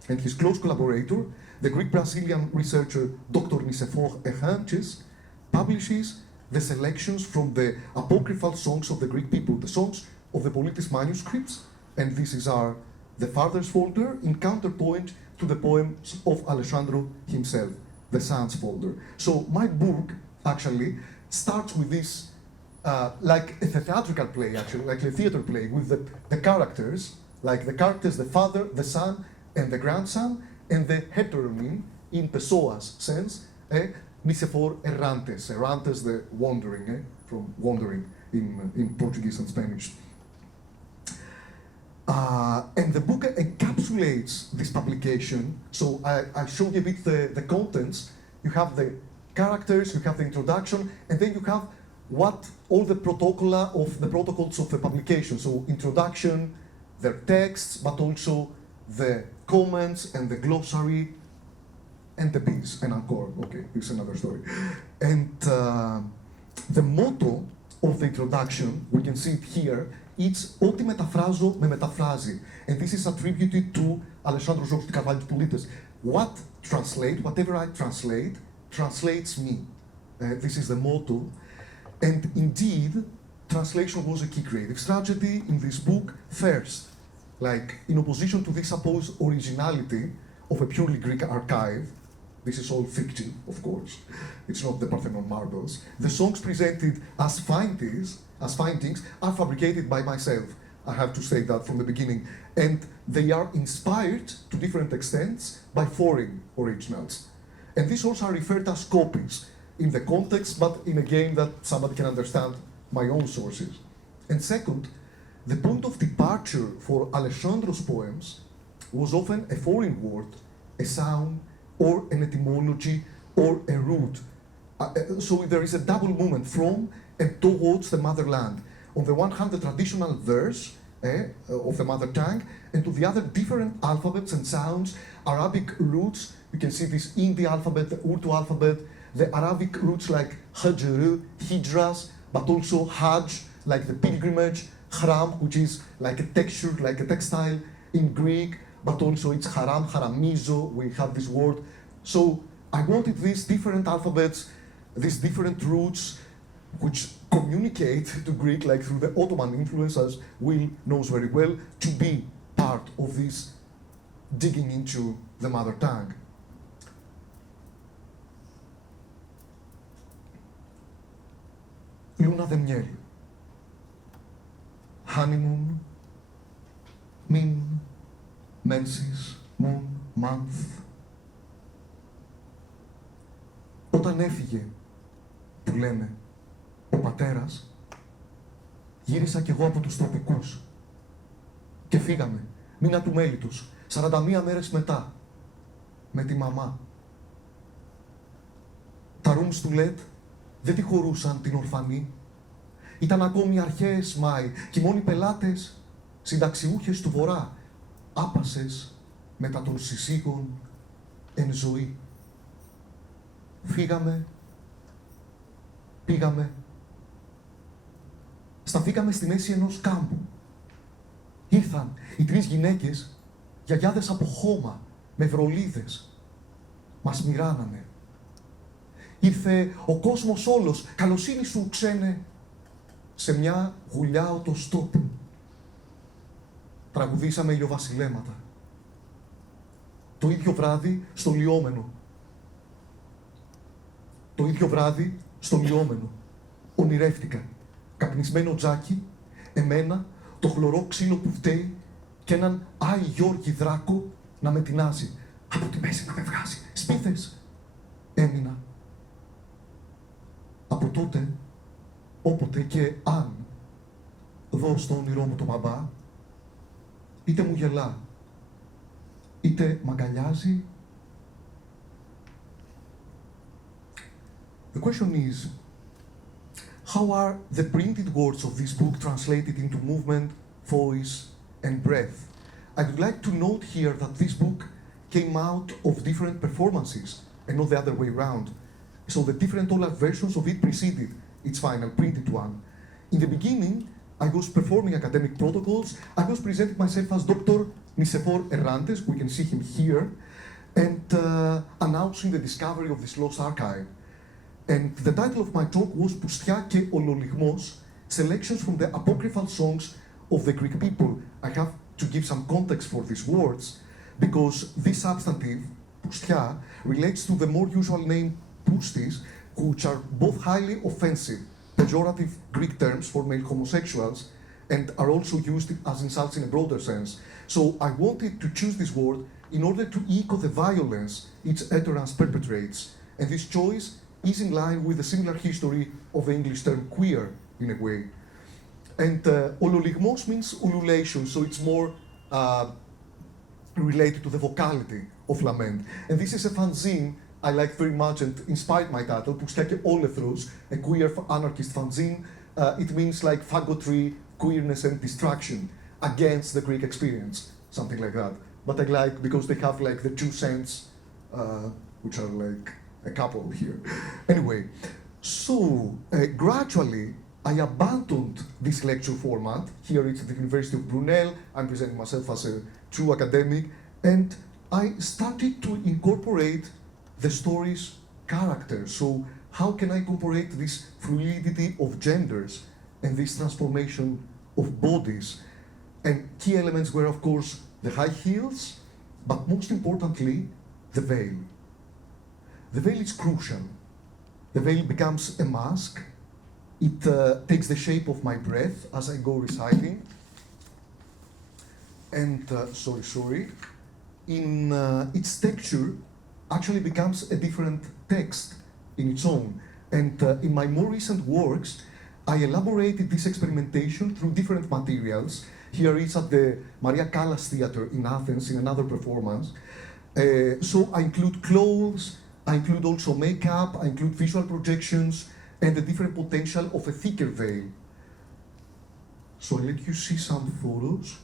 And his close collaborator, the Greek-Brazilian researcher Dr. Nicephore Echantis, publishes the selections from the apocryphal songs of the Greek people, the songs of the Politis manuscripts, and these are the father's folder in counterpoint to the poems of Alexandru himself, the son's folder. So my book actually starts with this, like a theatrical play, actually, like a theater play, with the characters, like the characters, the father, the son, and the grandson, and the heteronym, in Pessoa's sense, Nicephore Errantes, Errantes the wandering, from wandering in Portuguese and Spanish. And the book encapsulates this publication. So I showed you a bit the contents. You have the characters, you have the introduction, and then you have what all the protocols of the publication. So introduction, their texts, but also the comments and the glossary and the piece and encore. Okay, it's another story. And the motto of the introduction, we can see it here, it's «Ό,τι μεταφράζω με μεταφράζει». And this is attributed to Alexandru George Carvalho Politis. What translate, whatever I translate, translates me. This is the motto. And indeed, translation was a key creative strategy in this book first. Like, in opposition to this supposed originality of a purely Greek archive, this is all fictive, of course. It's not the Parthenon marbles. The songs presented as findings are fabricated by myself. I have to say that from the beginning. And they are inspired to different extents by foreign originals. And these also are referred as copies in the context, but in a game that somebody can understand my own sources. And second, the point of departure for Alexandru's poems was often a foreign word, a sound, or an etymology, or a root. So there is a double movement from and towards the motherland. On the one hand, the traditional verse of the mother tongue, and to the other, different alphabets and sounds, Arabic roots. You can see this in the alphabet, the Urdu alphabet, the Arabic roots like Hajru, Hijras, but also Hajj, like the pilgrimage, Haram, which is like a texture, like a textile in Greek, but also it's haram, haramizo, we have this word. So I wanted these different alphabets, these different roots, which communicate to Greek, like through the Ottoman influence, as Will knows very well, to be part of this digging into the mother tongue. Luna de miel. Honeymoon, min, menses, moon, month. Όταν έφυγε, που λένε, ο πατέρας, γύρισα κι εγώ από τους τροπικούς. Και φύγαμε, μήνα του μέλιτος, 41 μέρες μετά, με τη μαμά. Τα rooms του LED δεν τη χωρούσαν την ορφανή. Ήταν ακόμη αρχαίες Μάη και οι μόνοι πελάτες, συνταξιούχες του Βορρά, άπασες μετά των συσίγων εν ζωή. Φύγαμε, πήγαμε, σταθήκαμε στη μέση ενός κάμπου. Ήρθαν οι 3 γυναίκες, γιαγιάδες από χώμα, με βρολίδες. Μας μοιράνανε. Ήρθε ο κόσμος όλος, καλοσύνη σου ξένε, σε μια γουλιά οτοστόπ. Τραγουδήσαμε ηλιοβασιλέματα. Το ίδιο βράδυ στο Λιόμενο. Το ίδιο βράδυ στο Λιόμενο. Ονειρεύτηκα. Καπνισμένο τζάκι, εμένα, το χλωρό ξύλο που φταίει και έναν Άι Γιώργη Δράκο να με τεινάζει. Από τη μέση να με βγάζει. Σπίθες. Έμεινα. Από τότε, όποτε και αν δω στο όνειρό μου το μπαμπά, είτε μου γελά, είτε μ' αγκαλιάζει. The question is, how are the printed words of this book translated into movement, voice, and breath? I would like to note here that this book came out of different performances and not the other way around. So the different oral versions of it preceded its final printed one. In the beginning, I was performing academic protocols. I was presenting myself as Dr. Nicephor Errantes, we can see him here, and announcing the discovery of this lost archive. And the title of my talk was Pustia και Ολολιγμός, selections from the apocryphal songs of the Greek people. I have to give some context for these words, because this substantive, Pustia, relates to the more usual name Pustis, which are both highly offensive, pejorative Greek terms for male homosexuals, and are also used as insults in a broader sense. So I wanted to choose this word in order to echo the violence its utterance perpetrates. And this choice is in line with the similar history of the English term queer, in a way. And ololigmos means ululation, so it's more related to the vocality of lament. And this is a fanzine I like very much and inspired my title, Pustia και Όλεθρος, a queer anarchist fanzine. It means like faggotry, queerness and distraction against the Greek experience, something like that. But I like, because they have like the 2 cents, which are like a couple here. Anyway, so gradually I abandoned this lecture format. Here it's at the University of Brunel. I'm presenting myself as a true academic. And I started to incorporate the story's character. So how can I incorporate this fluidity of genders and this transformation of bodies? And key elements were, of course, the high heels, but most importantly, the veil. The veil is crucial. The veil becomes a mask. It takes the shape of my breath as I go reciting. And, in its texture, actually becomes a different text in its own. And in my more recent works, I elaborated this experimentation through different materials. Here it's at the Maria Callas Theatre in Athens in another performance. So I include clothes, I include also makeup, I include visual projections, and the different potential of a thicker veil. So I'll let you see some photos.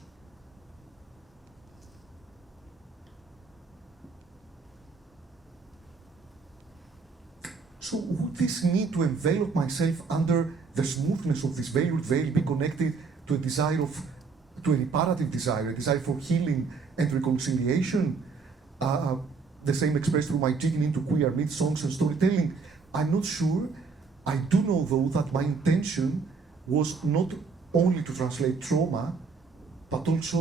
So would this need to envelop myself under the smoothness of this veiled veil be connected to a reparative desire, a desire for healing and reconciliation. The same expressed through my digging into queer myth, songs and storytelling. I'm not sure. I do know, though, that my intention was not only to translate trauma, but also,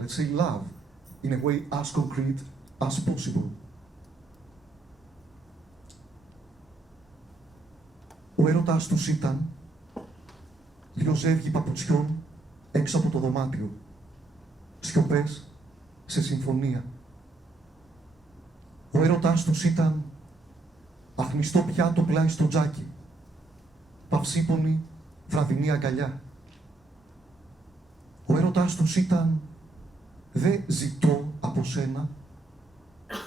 let's say love, in a way as concrete as possible. Ο έρωτας τους ήταν 2 ζεύγοι παπουτσιών έξω από το δωμάτιο, σιωπές σε συμφωνία. Ο έρωτας τους ήταν αχνιστό πιάτο πλάι στο τζάκι, παυσίπονη βραδινή αγκαλιά. Ο έρωτας τους ήταν «Δε ζητώ από σένα,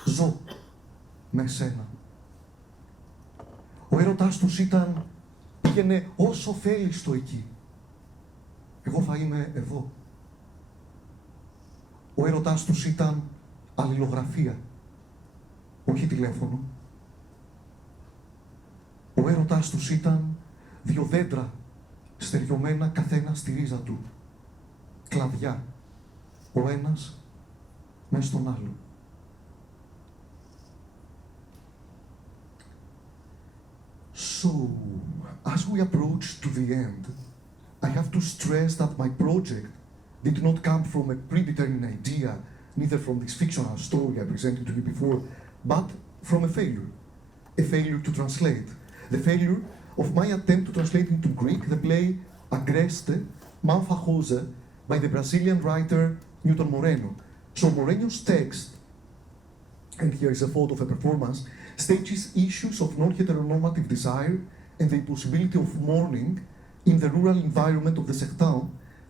ζω με σένα». Ο έρωτας τους ήταν «Πήγαινε όσο θέλεις το εκεί, εγώ θα είμαι εδώ». Ο έρωτας τους ήταν αλληλογραφία, όχι τηλέφωνο. Ο έρωτας τους ήταν 2 δέντρα στεριωμένα καθένα στη ρίζα του, κλαδιά, ο ένας μες στον άλλο. So, as we approach to the end, I have to stress that my project did not come from a predetermined idea, neither from this fictional story I presented to you before, but from a failure. A failure to translate. The failure of my attempt to translate into Greek the play Agreste, Manfahose, by the Brazilian writer Newton Moreno. So Moreno's text, and here is a photo of a performance, stages issues of non-heteronormative desire and the impossibility of mourning in the rural environment of the Sertão,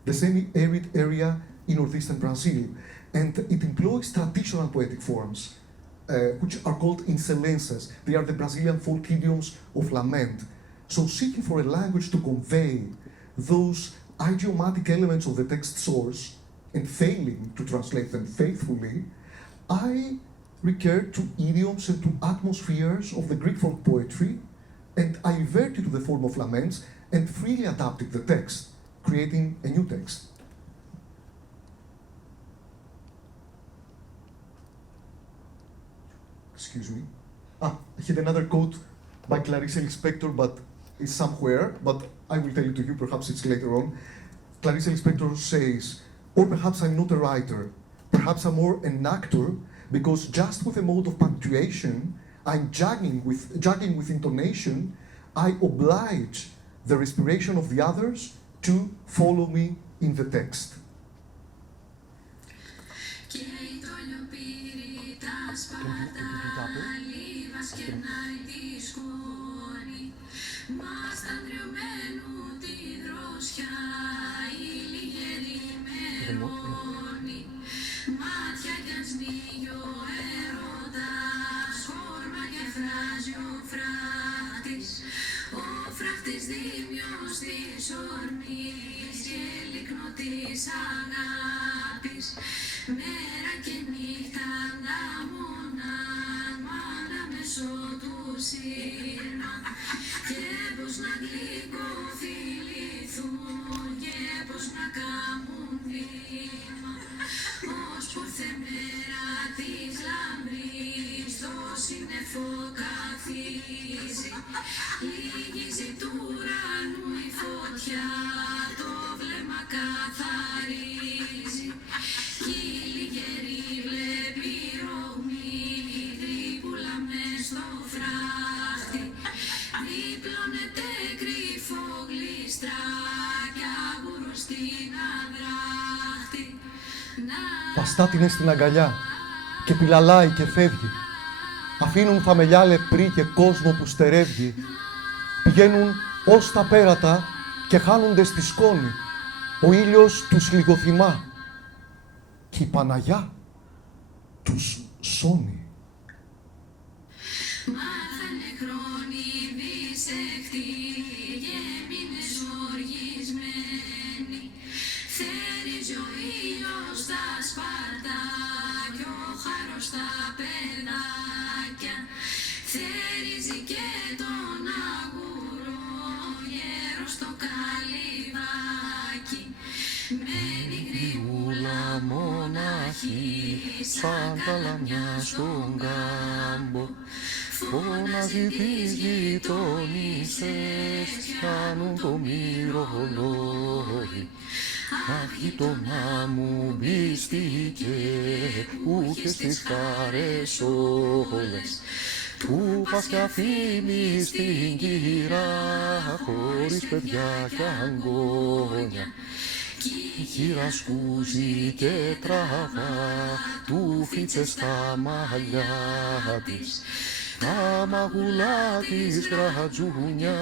the semi-arid area in northeastern Brazil. And it employs traditional poetic forms, which are called incelences. They are the Brazilian folk idioms of lament. So seeking for a language to convey those idiomatic elements of the text source and failing to translate them faithfully, I recurred to idioms and to atmospheres of the Greek folk poetry, and I reverted to the form of laments and freely adapted the text, creating a new text. Excuse me. I had another quote by Clarissa Lispector, but it's somewhere, but I will tell it to you, perhaps it's later on. Clarissa Lispector says, or perhaps I'm not a writer, perhaps I'm more an actor, because just with a mode of punctuation, I'm juggling with intonation, I oblige the respiration of the others to follow me in the text. Μάτια κι αν σμίγει ο έρωτας, χόρμα και φράζει ο φράχτης. Ο φράχτης δίμιος της ορμής και λίκνο της αγάπης. Μέρα και νύχτα ανταμονάν, μα ανάμεσο του σύρμα. Και πως να γλυκοφιληθούν και πως να κάμουν βήμα. Ως που θεμέρα της λαμπρής το σύννεφο καθίζει. Λυγίζει του ουρανού η φωτιά, το βλέμμα καθαρίζει. Κι η λιγερή βλέπει ρογμή, τρίπουλα μες στο φράχτη. Διπλώνεται κρυφό γλιστρά κι αγούρο στην αδράχτη. Παστάτινε στην αγκαλιά και πιλαλάει και φεύγει. Αφήνουν θαμελιά λεπρή και κόσμο που στερεύγει. Πηγαίνουν ως τα πέρατα και χάνονται στη σκόνη. Ο ήλιος τους λιγοθυμά και η Παναγιά τους σώνει. Μάθανε χρόνοι δισεκτοί και μήνες οργισμένοι. Θερίζει ο ήλιος στα σπαρτά κι ο χάρος στα παιδάκια. Θερίζει και τον αγούρο βροχή σαν τα λαμιά στον κάμπο. Φώναζε τις γειτόνισσες, πιάνουν το μυρολόι. Αχ, γείτονα μου μπίστηκε, που και στις χαρές όλες, που πας κι αφήνεις την κυρά, χωρίς παιδιά κι αγγόνια. Η χείρα σκούζει και τραβά, του φίτσες στα μαλλιά της. Τα μαγουλά της γρατζούνια,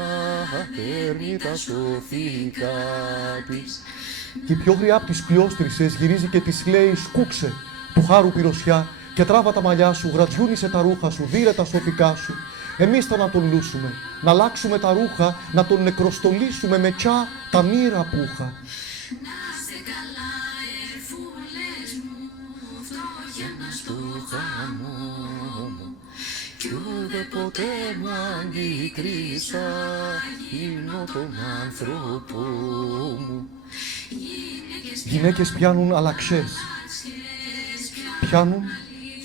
παίρνει τα σοφικά της. Και η πιο γριά απ' τις πλιόστρισες γυρίζει και της λέει «Σκούξε, του χάρου πυροσιά, και τράβα τα μαλλιά σου, γρατζούνισε τα ρούχα σου, δίρε τα σοφικά σου. Εμείς θα να τον λούσουμε, να αλλάξουμε τα ρούχα, να τον νεκροστολίσουμε με τσά τα μοίρα που είχα». Να σε καλά, φούλες μου, φτώχεια στο χαμό μου. Κι ούτε ποτέ μου αντικρίσα, γίνω τον άνθρωπο μου. Γυναίκες πιάνουν αλλαξές, πιάνουν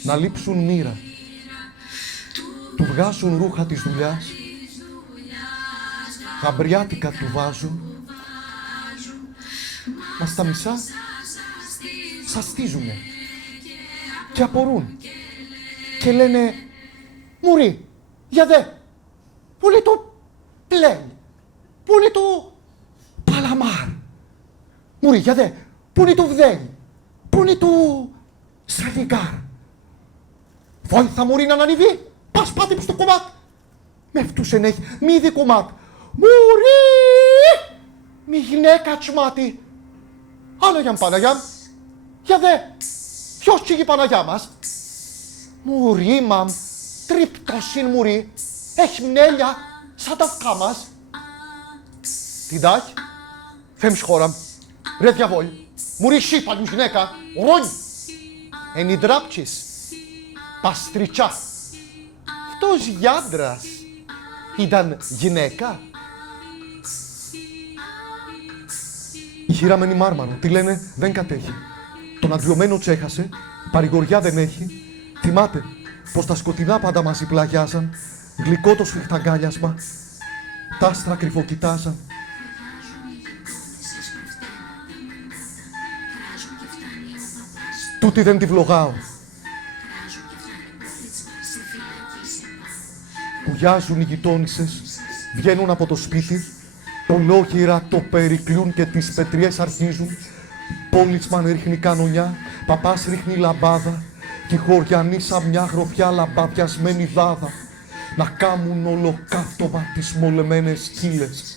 να λείψουν μοίρα, του βγάζουν ρούχα της δουλειάς, χαμπριάτικα του βάζουν, μα στα μισά σαστίζουνε και απορούν και λένε «Μουρί, για δε, πού είναι το πλέν, πού είναι το παλαμάρ, Μουρί, για δε, πού είναι το βδέν, πού είναι το σραδικάρ. Βόηθα Μουρί να ανανυβεί, πας πάτε στο κομμάτι. Με αυτούς ενέχει, μη δει κομμάτι. Μουρί, μη γυναίκα τσμάτι. Άναγιαν Παναγιάμ, για δε, ποιος τσίγει Παναγιά μας. Μουρί μαμ, τρίπτωσιν Μουρί, έχει μνέλια σαν τα αυκά μας. Την τάχει, φέμς χώραν. Ρε διαβόλη, Μουρί σύπαλους γυναίκα, ρόνι, εν οι ντράπτσις, παστριτσά. Αυτός γιάντρας ήταν γυναίκα. Η χειραμένη μάρμαρο, τι λένε, δεν κατέχει. Τον αγριωμένο τσέχασε, παρηγοριά δεν έχει. Θυμάται πως τα σκοτεινά πάντα μαζί πλαγιάζαν, γλυκό το σφιχταγκάλιασμα, τ' άστρα κρυφοκοιτάζαν. Τούτη δεν τη βλογάω. Πουλιάζουν οι γειτόνισσες, βγαίνουν από το σπίτι, ολόγυρα το περικλούν και τις πετριές αρχίζουν. Πόλιτσμαν ρίχνει κανονιά, παπάς ρίχνει λαμπάδα και οι χωριανοί σαν μια γροφιά λαμπαδιασμένη δάδα να κάμουν ολοκαύτωμα τις μολεμένες σκύλες.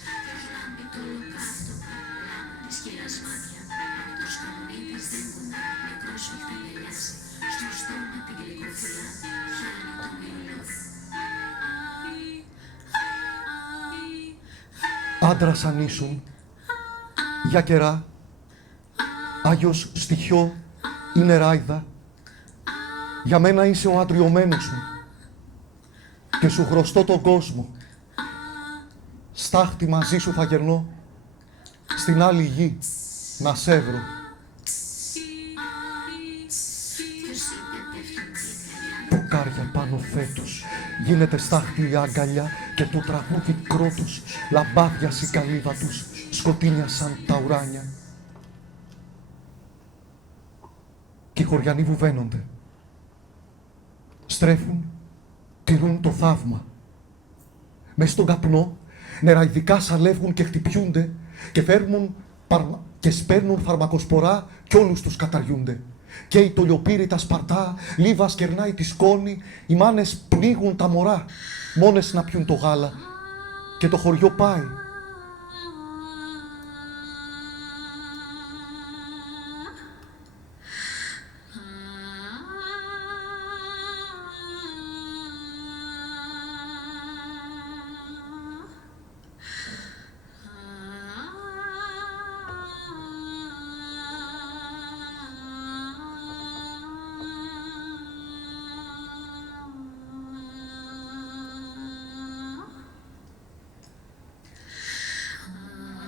Άντρας αν ήσουν, για καιρά, Άγιος στοιχιό ή νεράιδα, για μένα είσαι ο αντριωμένος μου και σου χρωστώ τον κόσμο. Στάχτη μαζί σου θα γερνώ, στην άλλη γη να σ' έβρω. Ποκάρια πάνω φέτος, γίνεται στάχτη η αγκαλιά και το τραγούδι κρότος, λαμπάδιας η καλύβα τους, σκοτεινιά σαν τα ουράνια. Και οι χωριανοί βουβαίνονται. Στρέφουν, τηρούν το θαύμα. Μες στον καπνό, νεραϊδικά σαλεύουν και χτυπιούνται και σπέρνουν φαρμακοσπορά κι όλους τους καταριούνται. Και η τολιοπύρη τα σπαρτά, λίβας κερνάει τη σκόνη, οι μάνες πνίγουν τα μωρά, μόνες να πιούν το γάλα και το χωριό πάει.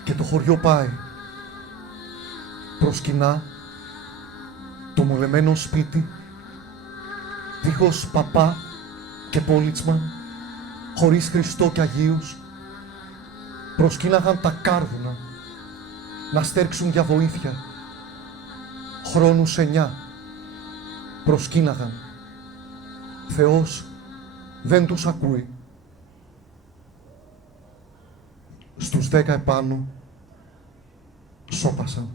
Και το χωριό πάει. Προσκυνά το απομολεμένο σπίτι, δίχως παπά και πόλιτσμα, χωρίς Χριστό και Αγίους, προσκύναγαν τα κάρβουνα να στέρξουν για βοήθεια. Χρόνους 9 προσκύναγαν. Θεός δεν τους ακούει. Στους 10 επάνω σώπασαν.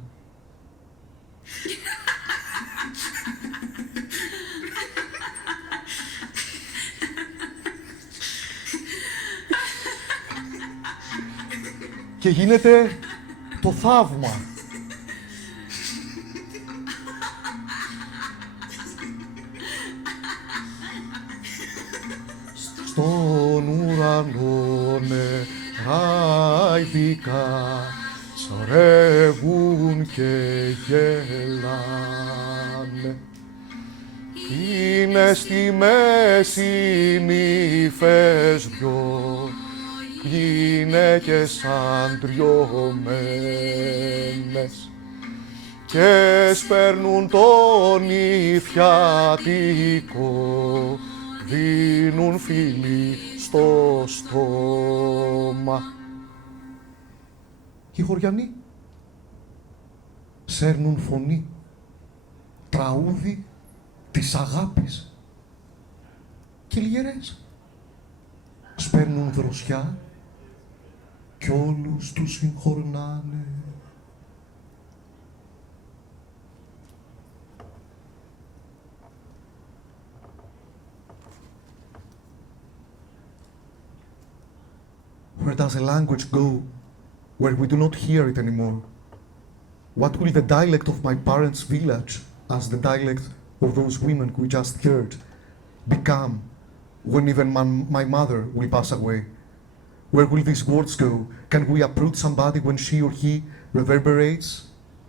Και γίνεται το θαύμα. Στον ουρανό νερά ειδικά σωρεύουν και γελάνε. Είναι στη μέση νύφες δυο, γυναίκες αντριωμένες και σπέρνουν τον νηφιάτικο, δίνουν φίλοι στο στόμα. Και οι χωριανοί σέρνουν φωνή, τραγούδι της αγάπης. Και οι λιερές σπέρνουν δροσιά κι όλους τους συγχωρνάνε. Where does a language go where we do not hear it anymore? What will the dialect of my parents' village, as the dialect of those women we just heard, become when even my mother will pass away? Where will these words go? Can we uproot somebody when she or he reverberates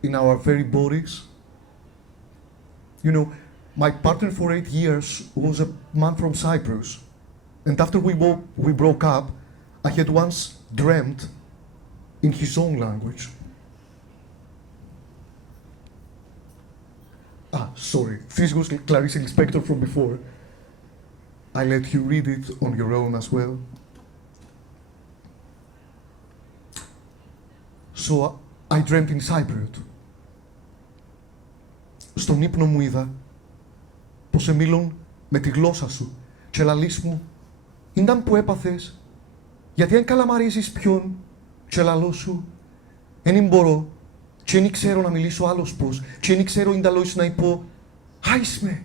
in our very bodies? You know, my partner for 8 years was a man from Cyprus. And after we broke up, I had once dreamt in his own language. Sorry, this was Clarice Lispector from before. I let you read it on your own as well. So I dreamt in Cypriot. Στον ύπνο μου είδα πως εμίλων με τη γλώσσα σου και λαλείς μου «Ήνταν που έπαθες, γιατί αν καλαμαρίζεις ποιον και λαλό σου, εν μπορώ και εν ξέρω να μιλήσω άλλος πώς και εν ξέρω ίντα λόγεις να υπώ «Άισμε».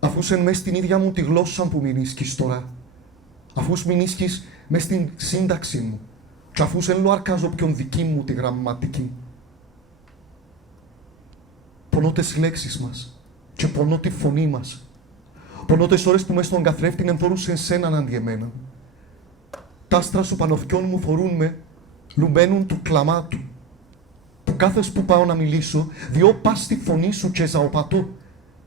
Αφού σεν μες στην ίδια μου τη γλώσσα που μηνίσκεις τώρα, αφού μηνίσκεις μες στην σύνταξη μου και αφού σεν λοαρκάζω ποιον δική μου τη γραμματική. Πονώ τες λέξεις μας και πονώ τη φωνή μας. Πονώ τες ώρες που μες στον καθρέφτη ενθόρουσεν σέναν αντί εμένα. Τ' άστρα σου πανωθιών μου φορούν με, λουμένουν του κλαμάτου. Που κάθες που πάω να μιλήσω, διό πας στη φωνή σου και ζαοπατώ.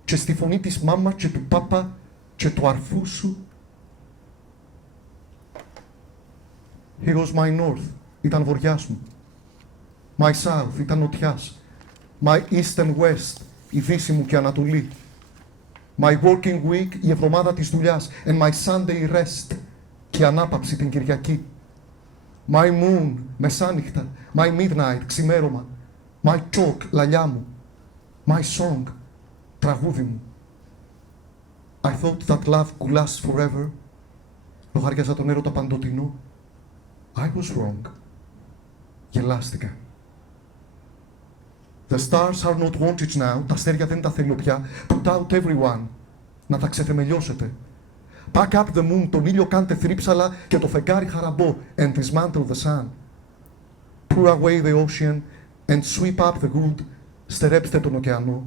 Και στη φωνή της μάμα και του πάπα και του αρφού σου. He was my north, ήταν βορειάς μου. My south, ήταν νοτιάς. My east and west, η δύση μου και ανατολή. My working week, η εβδομάδα της δουλειάς. And my Sunday rest, και η ανάπαυση την Κυριακή. My moon, μεσάνυχτα. My midnight, ξημέρωμα. My chalk, λαλιά μου. My song, τραγούδι μου. I thought that love could last forever. Λογάριαζα τον έρωτα παντοτινό. I was wrong. Γελάστηκα. The stars are not wanted now. Τα αστέρια δεν τα θέλω πια. Put out everyone. Να τα ξεθεμελιώσετε. Pack up the moon. Τον ήλιο κάντε θρύψαλα και το φεγγάρι χαραμπό. And dismantle the sun. Pour away the ocean and sweep up the wood. Στερέψτε τον ωκεανό.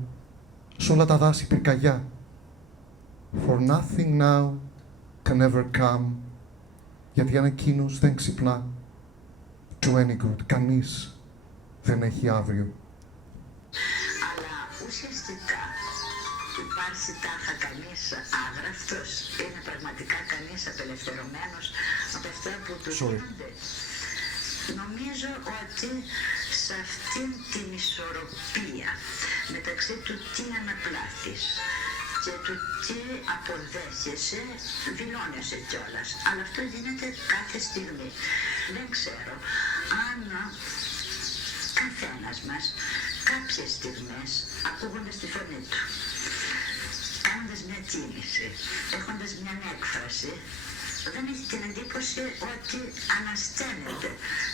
Σ' όλα τα δάση πυρκαγιά. For nothing now can ever come. Γιατί αν εκείνος δεν ξυπνά, to any good, κανείς δεν έχει αύριο. Αλλά ουσιαστικά υπάρχει τάχα κανείς άγραφτος, είναι πραγματικά κανείς απελευθερωμένος από αυτά που του γίνονται. Νομίζω ότι σε αυτήν την ισορροπία μεταξύ του τι αναπλάθεις και του τι αποδέχεσαι, δηλώνεσαι κιόλας. Αλλά αυτό γίνεται κάθε στιγμή. Δεν ξέρω αν καθένας μας κάποιες στιγμές, ακούγοντας τη φωνή του, κάνοντας μια κίνηση, έχοντας μια έκφραση, δεν έχει την εντύπωση ότι ανασταίνεται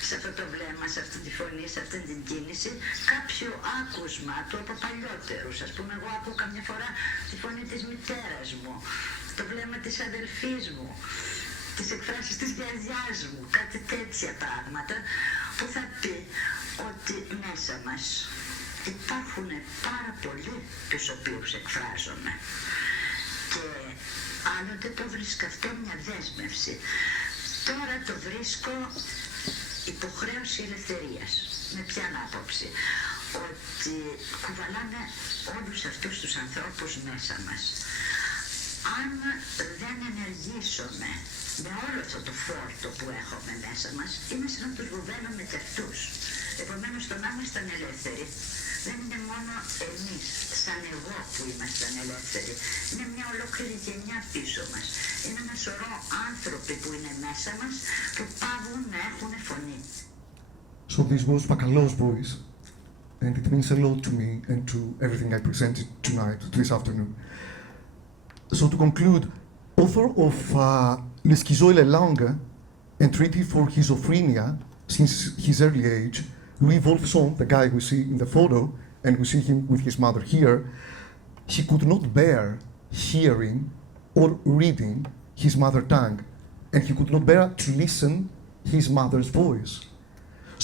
σε αυτό το βλέμμα, σε αυτή τη φωνή, σε αυτή την κίνηση, κάποιο άκουσμα του από παλιότερους. Ας πούμε, εγώ ακούω καμιά φορά τη φωνή της μητέρας μου, το βλέμμα της αδελφής μου, τις εκφράσεις της γιαγιάς μου, κάτι τέτοια πράγματα που θα πει ότι μέσα μας υπάρχουν πάρα πολλοί τους οποίους εκφράζομαι. Και άλλοτε το βρίσκω αυτό μια δέσμευση. Τώρα το βρίσκω υποχρέωση ελευθερίας. Με ποια άποψη? Ότι κουβαλάμε όλους αυτούς τους ανθρώπους μέσα μας. Αν δεν ενεργήσουμε με όλο αυτό το φόρτο που έχουμε μέσα μας, είναι σαν να τους βουβαίνουμε και αυτούς. Επομένως, το να ήμασταν ελεύθεροι δεν είναι μόνο εμείς, σαν εγώ που ήμασταν ελεύθεροι. Είναι μια ολόκληρη γενιά πίσω μας. Είναι ένα σωρό άνθρωποι που είναι μέσα μας που πάβουν να έχουν φωνή. So this was Vakalo's voice, and it means a lot to me and to everything I presented tonight, this afternoon. So to conclude, author of Le Schizoïde Langue and treated for schizophrenia since his early age, Louis Wolfson, the guy we see in the photo, and we see him with his mother here, he could not bear hearing or reading his mother tongue, and he could not bear to listen his mother's voice.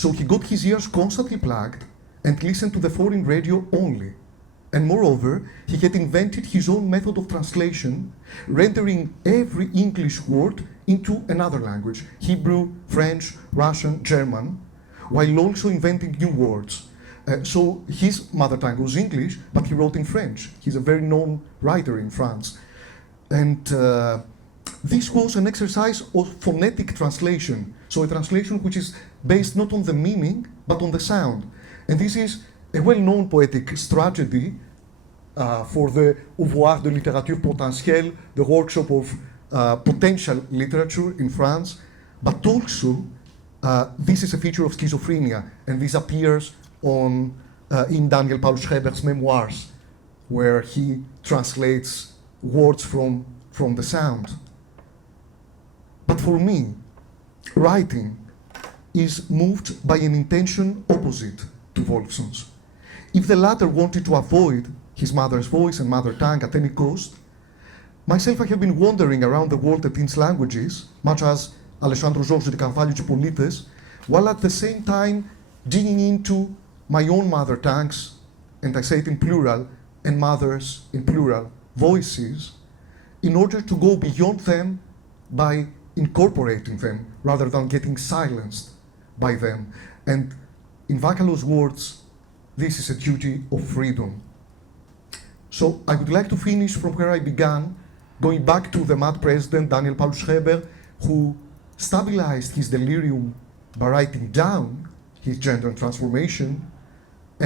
So he got his ears constantly plugged and listened to the foreign radio only. And moreover, he had invented his own method of translation, rendering every English word into another language, Hebrew, French, Russian, German, while also inventing new words. So his mother tongue was English, but he wrote in French. He's a very known writer in France. And this was an exercise of phonetic translation, so a translation which is based not on the meaning, but on the sound. And this is a well-known poetic strategy for the Ouvroir de littérature potentielle, the workshop of potential literature in France, but also this is a feature of schizophrenia, and this appears in Daniel Paul Schreber's memoirs, where he translates words from the sound. But for me, writing is moved by an intention opposite to Wolfson's. If the latter wanted to avoid his mother's voice and mother tongue at any cost, myself I have been wandering around the world at these languages, much as Alessandro Zorzi de Carvalho de Polites, while at the same time digging into my own mother tongues, and I say it in plural, and mothers in plural, voices, in order to go beyond them by incorporating them rather than getting silenced by them. And in Vakalo's words, this is a duty of freedom. So I would like to finish from where I began, going back to the mad president, Daniel Paul Schreber, who stabilized his delirium by writing down his gender transformation,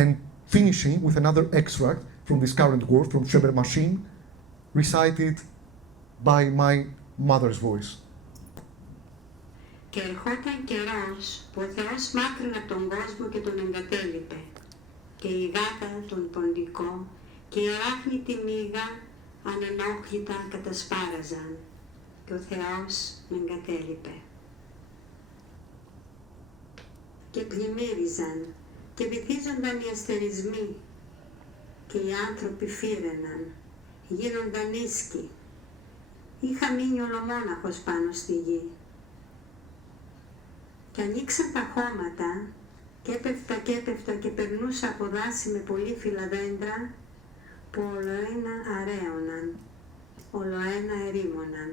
and finishing with another extract from this current work from Schreber Machine, recited by my mother's voice. Και ερχόταν καιρός που ο Θεός μάκρυνε από τον κόσμο και τον εγκατέλειπε. Και η γάτα τον ποντικό και η αράχνη τη μύγα ανενόχλητα κατασπάραζαν. Και ο Θεός με εγκατέλειπε. Και πλημμύριζαν και βυθίζονταν οι αστερισμοί και οι άνθρωποι φύραιναν, γίνονταν ίσκοι. Είχα μείνει ολομόναχος πάνω στη γη. Και ανοίξαν τα χώματα και έπεφτα και περνούσα από δάση με πολύφυλλα δέντρα που ολοένα αραίωναν, ολοένα ερήμωναν.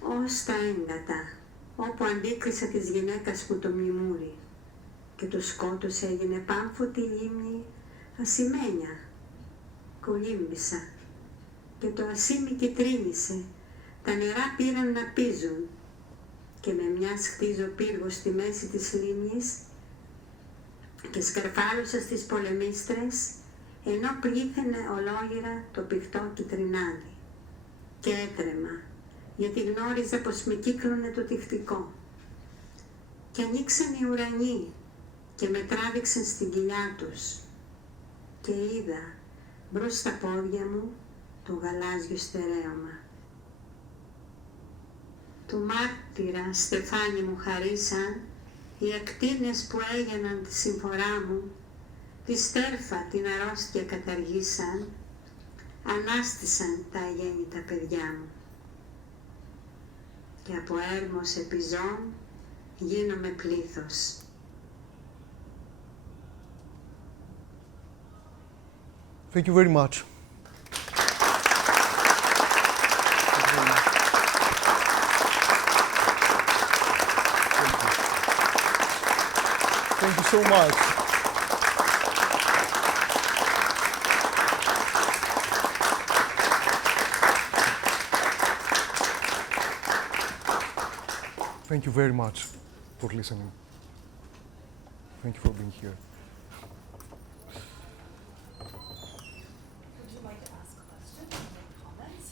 Ως τα έγκατα, όπου αντίκρισα της γυναίκας που το μνημούρι και το σκότος έγινε πάμφωτη λίμνη ασημένια. Κολύμπησα και το ασίμι κυτρίνησε, τα νερά πήραν να πίζουν και με μια χτίζω πύργο στη μέση της λίμνης και σκαρφάλωσα στις πολεμίστρες ενώ πλήθαινε ολόγυρα το πηχτό κυτρινάδι και έτρεμα γιατί γνώριζα πως με κύκλωνε το τυχτικό και ανοίξαν οι ουρανοί και με τράβηξαν στην κοιλιά τους και είδα μπρος στα πόδια μου το γαλάζιο στερέωμα. Του μάρτυρα στεφάνι μου χαρίσαν οι ακτίνες που έγιναν τη συμφορά μου, τη στέρφα την αρρώστια καταργήσαν, ανάστησαν τα αγέννητα παιδιά μου. Και από έρμος επιζών γίνομαι πλήθος. Thank you very much. Thank you so much. Thank you very much for listening. Thank you for being here. Would you like to ask questions or make comments?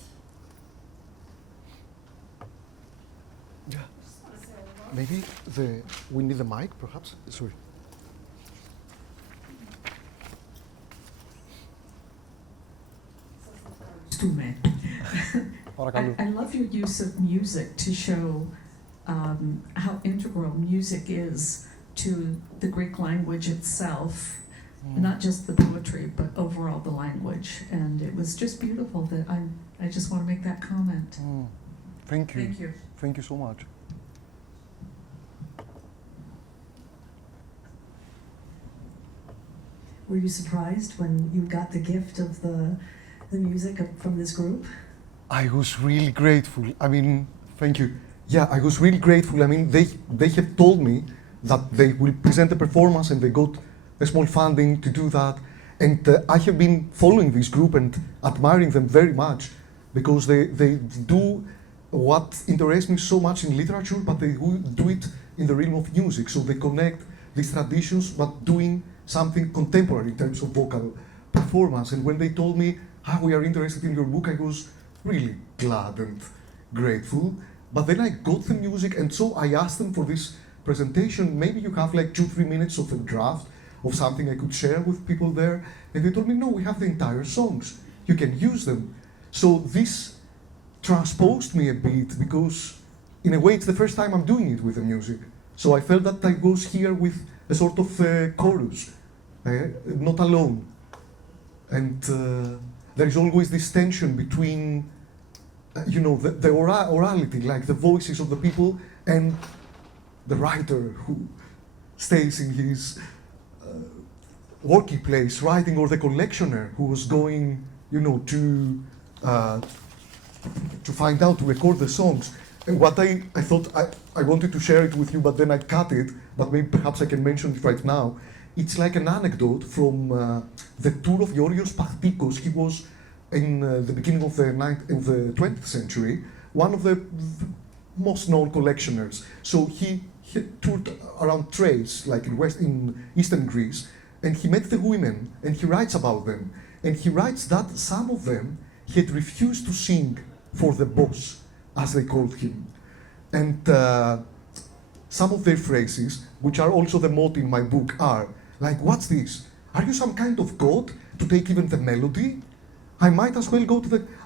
Yeah. I just want to say hello. Maybe we need the mic, perhaps? Sorry. Παρακαλώ. I love your use of music to show how integral music is to the Greek language itself, not just the poetry, but overall the language. And it was just beautiful that I just want to make that comment. Thank you. Thank you. Thank you so much. Were you surprised when you got the gift of the music from this group? I was really grateful. I mean, thank you. Yeah, I was really grateful. I mean, they have told me that they will present a performance and they got a small funding to do that. And I have been following this group and admiring them very much because they do what interests me so much in literature, but they do it in the realm of music. So they connect these traditions, but doing something contemporary in terms of vocal performance. And when they told me, we are interested in your book, I was really glad and grateful. But then I got the music, and so I asked them for this presentation, maybe you have like 2-3 minutes of a draft of something I could share with people there. And they told me, no, we have the entire songs. You can use them. So this transposed me a bit because in a way it's the first time I'm doing it with the music. So I felt that I was here with a sort of chorus, not alone. And there is always this tension between, the orality, like the voices of the people, and the writer who stays in his working place writing, or the collectioner who was going, to find out, to record the songs. And what I thought I wanted to share it with you, but then I cut it, but maybe perhaps I can mention it right now. It's like an anecdote from the tour of Georgios Pachtikos. He was in the beginning of the 20th century, one of the most known collectioners. So he toured around Thrace, like in eastern Greece, and he met the women, and he writes about them. And he writes that some of them he had refused to sing for the boss, as they called him. And some of their phrases, which are also the motto in my book, are like, what's this? Are you some kind of god to take even the melody? I might as well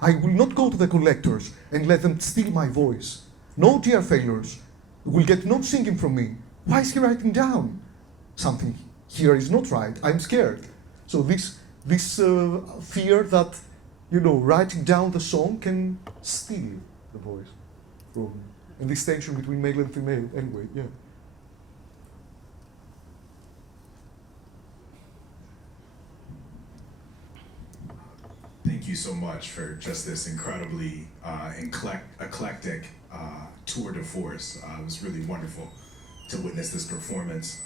I will not go to the collectors and let them steal my voice. No, dear failures, will get no singing from me. Why is he writing down? Something here is not right, I'm scared. So this fear that, writing down the song can steal the voice. And this tension between male and female, anyway, yeah. Thank you so much for just this incredibly eclectic tour de force. It was really wonderful to witness this performance.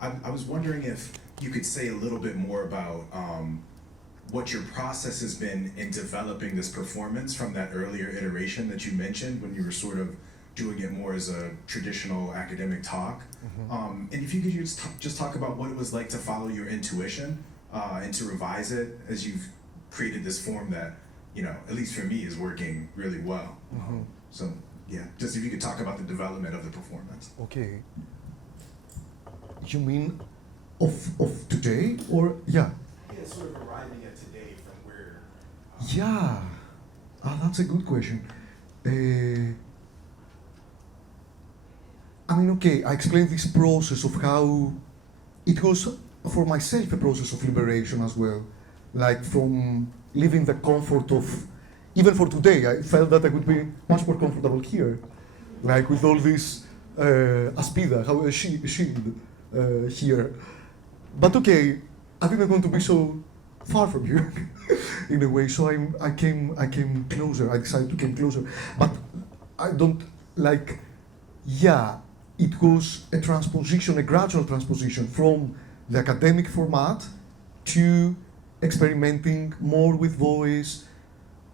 I was wondering if you could say a little bit more about what your process has been in developing this performance from that earlier iteration that you mentioned when you were sort of doing it more as a traditional academic talk. And if you could just talk about what it was like to follow your intuition and to revise it as you've created this form that, you know, at least for me, is working really well. So yeah, just if you could talk about the development of the performance. Okay. You mean of today, or yeah? Yeah, sort of arriving at today from where. Yeah. That's a good question. I mean, okay, I explained this process of how it was for myself a process of liberation as well. Like from living the comfort of, even for today, I felt that I would be much more comfortable here. Like with all this aspida, how a shield here. But okay, I didn't want to be so far from here in a way, so I came closer. I decided to come closer, but I don't like. Yeah, it was a transposition, a gradual transposition from the academic format to experimenting more with voice,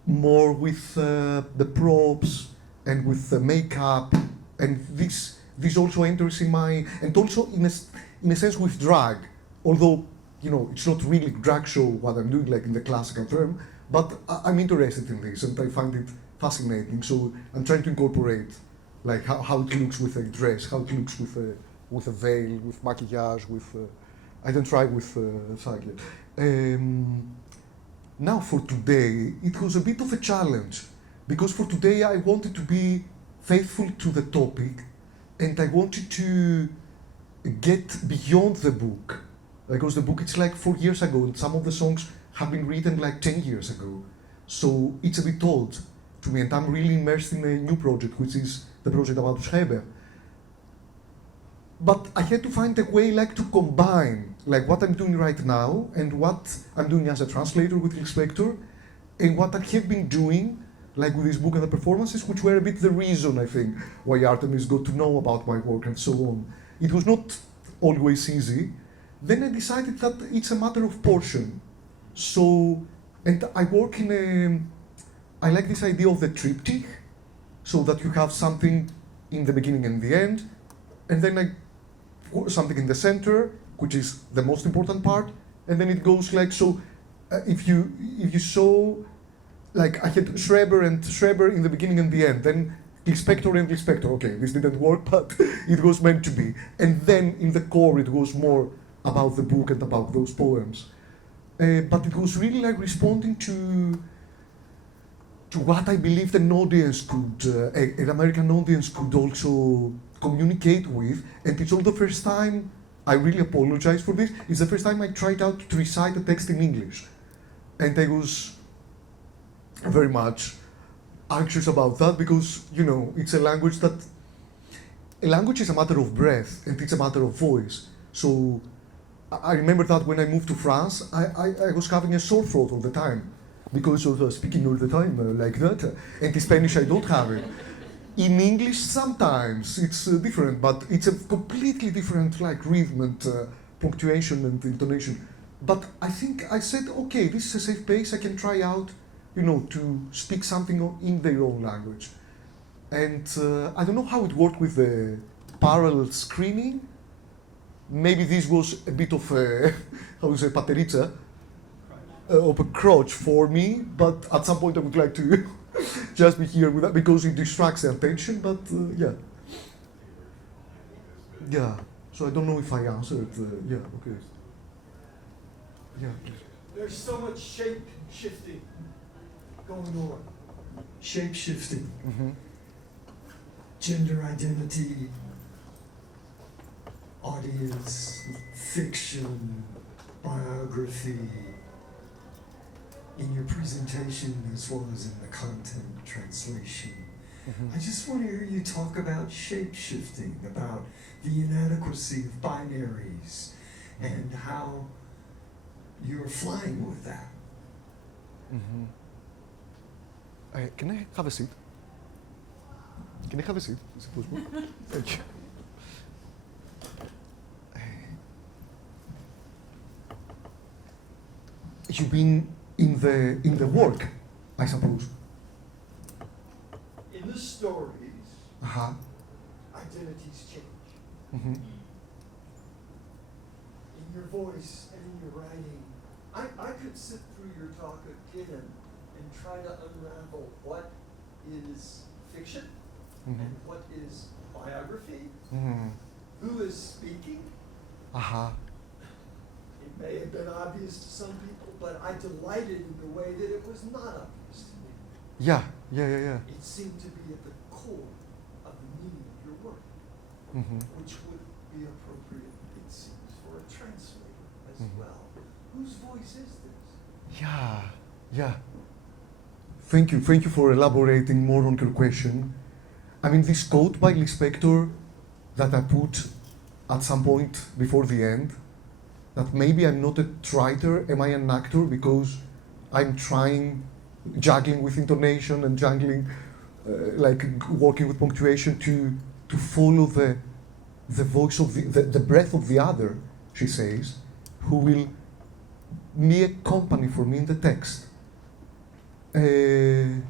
more with the props and with the makeup, and this also enters in my, and also in a sense with drag, although, you know, it's not really drag show what I'm doing like in the classical term, but I'm interested in this and I find it fascinating. So I'm trying to incorporate like how it looks with a dress, how it looks with a veil, with maquillage, with I don't try with cycling. Now for today, it was a bit of a challenge because for today I wanted to be faithful to the topic and I wanted to get beyond the book, because the book it's like 4 years ago and some of the songs have been written like 10 years ago. So it's a bit old to me and I'm really immersed in a new project, which is the project about Schreiber. But I had to find a way like to combine like what I'm doing right now and what I'm doing as a translator with Inspector and what I have been doing like with this book and the performances, which were a bit the reason I think why Artemis got to know about my work and so on. It was not always easy. Then I decided that it's a matter of portion. So, and I work in I like this idea of the triptych, so that you have something in the beginning and the end, and then something in the center, which is the most important part, and then it goes like so. If you saw, like I had Schreiber in the beginning and the end, then Inspector and Inspector. Okay, this didn't work, but it was meant to be. And then in the core, it was more about the book and about those poems. But it was really like responding to what I believed an audience could, an American audience could also communicate with. And it's all the first time, I really apologize for this, it's the first time I tried out to recite a text in English. And I was very much anxious about that because, you know, it's a language is a matter of breath and it's a matter of voice. So I remember that when I moved to France, I was having a sore throat all the time because of speaking all the time like that. And in Spanish, I don't have it. In English, sometimes it's different, but it's a completely different like rhythm and punctuation and intonation. But I think I said, okay, this is a safe place. I can try out, you know, to speak something in their own language. And I don't know how it worked with the parallel screening. Maybe this was a bit of a, how to say, paterica, of a crutch for me, but at some point I would like to just be here with that because it distracts the attention, but yeah. Yeah, so I don't know if I answered, yeah, okay. Yeah, please. There's so much shape shifting going on. Shape shifting, gender identity, audience, fiction, biography, in your presentation as well as in the content translation. I just want to hear you talk about shape shifting, about the inadequacy of binaries, and how you're flying with that. Can I have a seat? Can I have a seat? Is it possible? Thank you. You've been in the work, I suppose. In the stories, Uh-huh. identities change. Mm-hmm. In your voice and in your writing, I could sit through your talk again and try to unravel what is fiction and what is biography, Mm-hmm. who is speaking. Uh-huh. It may have been obvious to some people, but I delighted in the way that it was not obvious to me. Yeah. It seemed to be at the core of the meaning of your work, Mm-hmm. which would be appropriate, it seems, for a translator as Mhm. well. Whose voice is this? Yeah. Thank you for elaborating more on your question. I mean, this quote by Lispector that I put at some point before the end, that maybe I'm not a writer, am I an actor? Because I'm juggling with intonation and working with punctuation to follow the voice of the breath of the other, she says, who will be a company for me in the text. I'm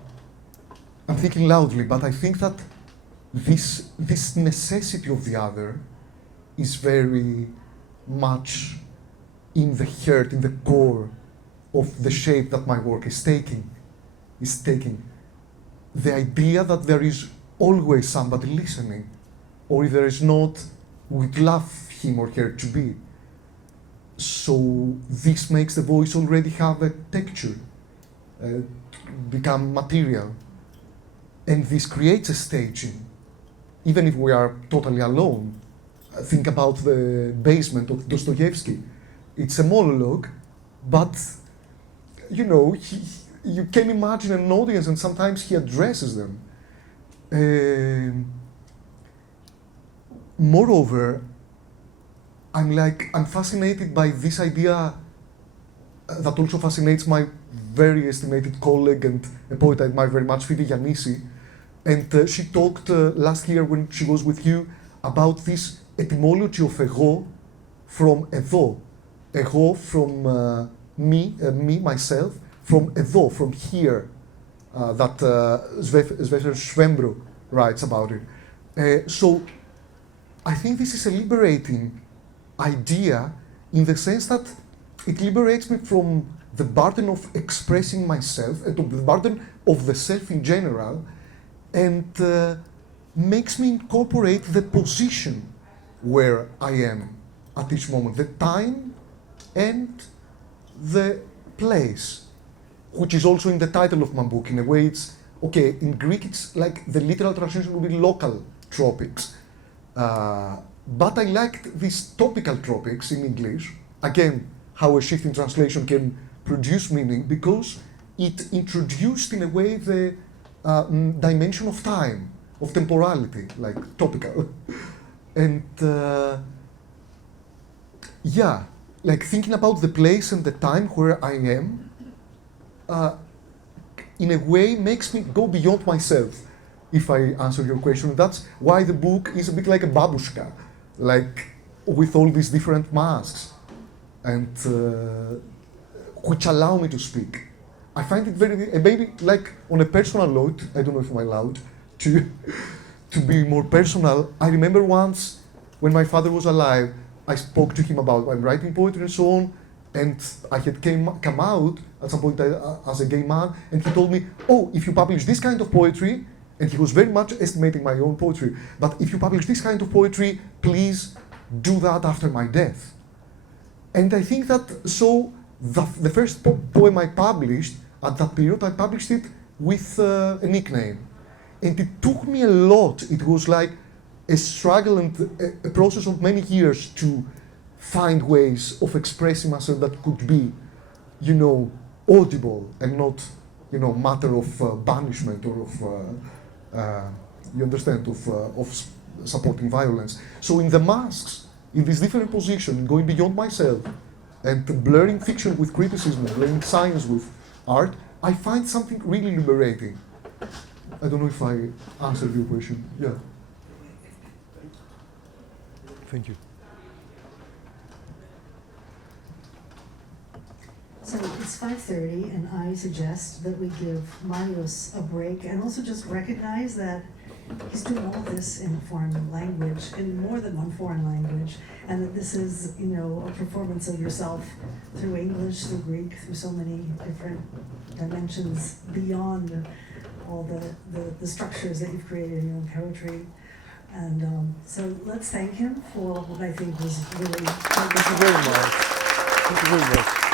thinking loudly, but I think that this necessity of the other is very much in the heart, in the core of the shape that my work is taking. The idea that there is always somebody listening, or if there is not, we'd love him or her to be. So this makes the voice already have a texture, become material. And this creates a staging, even if we are totally alone. Think about the basement of Dostoevsky. It's a monologue, but you can imagine an audience, and sometimes he addresses them. Moreover, I'm fascinated by this idea that also fascinates my very estimated colleague and a poet I admire very much, Fidi Yannissi. And she talked last year when she was with you about this etymology of εγώ from εδώ. Εγώ from me, myself, from εδώ, from here, that Svezia Schwembro writes about it. So I think this is a liberating idea in the sense that it liberates me from the burden of expressing myself and of the burden of the self in general, and makes me incorporate the position where I am at each moment, the time and the place, which is also in the title of my book. In a way, it's okay. In Greek, it's like the literal translation would be local tropics. But I liked these topical tropics in English. Again, how a shift in translation can produce meaning, because it introduced in a way the dimension of time, of temporality, like topical. And like thinking about the place and the time where I am, in a way makes me go beyond myself, if I answer your question. That's why the book is a bit like a babushka, like with all these different masks, and which allow me to speak. I find it very, maybe like on a personal note, I don't know if I'm allowed to be more personal. I remember once when my father was alive, I spoke to him about I'm writing poetry and so on, and I had come out at some point as a gay man, and he told me, oh, if you publish this kind of poetry, and he was very much estimating my own poetry, but if you publish this kind of poetry, please do that after my death. And I think that, so the first poem I published, at that period, I published it with a nickname. And it took me a lot. It was like a struggle and a process of many years to find ways of expressing myself that could be, audible and not, matter of banishment or of, you understand, of supporting violence. So in the masks, in this different position, going beyond myself, and blurring fiction with criticism, blurring science with art, I find something really liberating. I don't know if I answered your question. Yeah. Thank you. So it's 5:30, and I suggest that we give Marios a break and also just recognize that he's doing all this in a foreign language, in more than one foreign language, and that this is, you know, a performance of yourself through English, through Greek, through so many different dimensions beyond all the structures that you've created in your own poetry. And so let's thank him for what I think was really... Thank you very much. Thank you very much.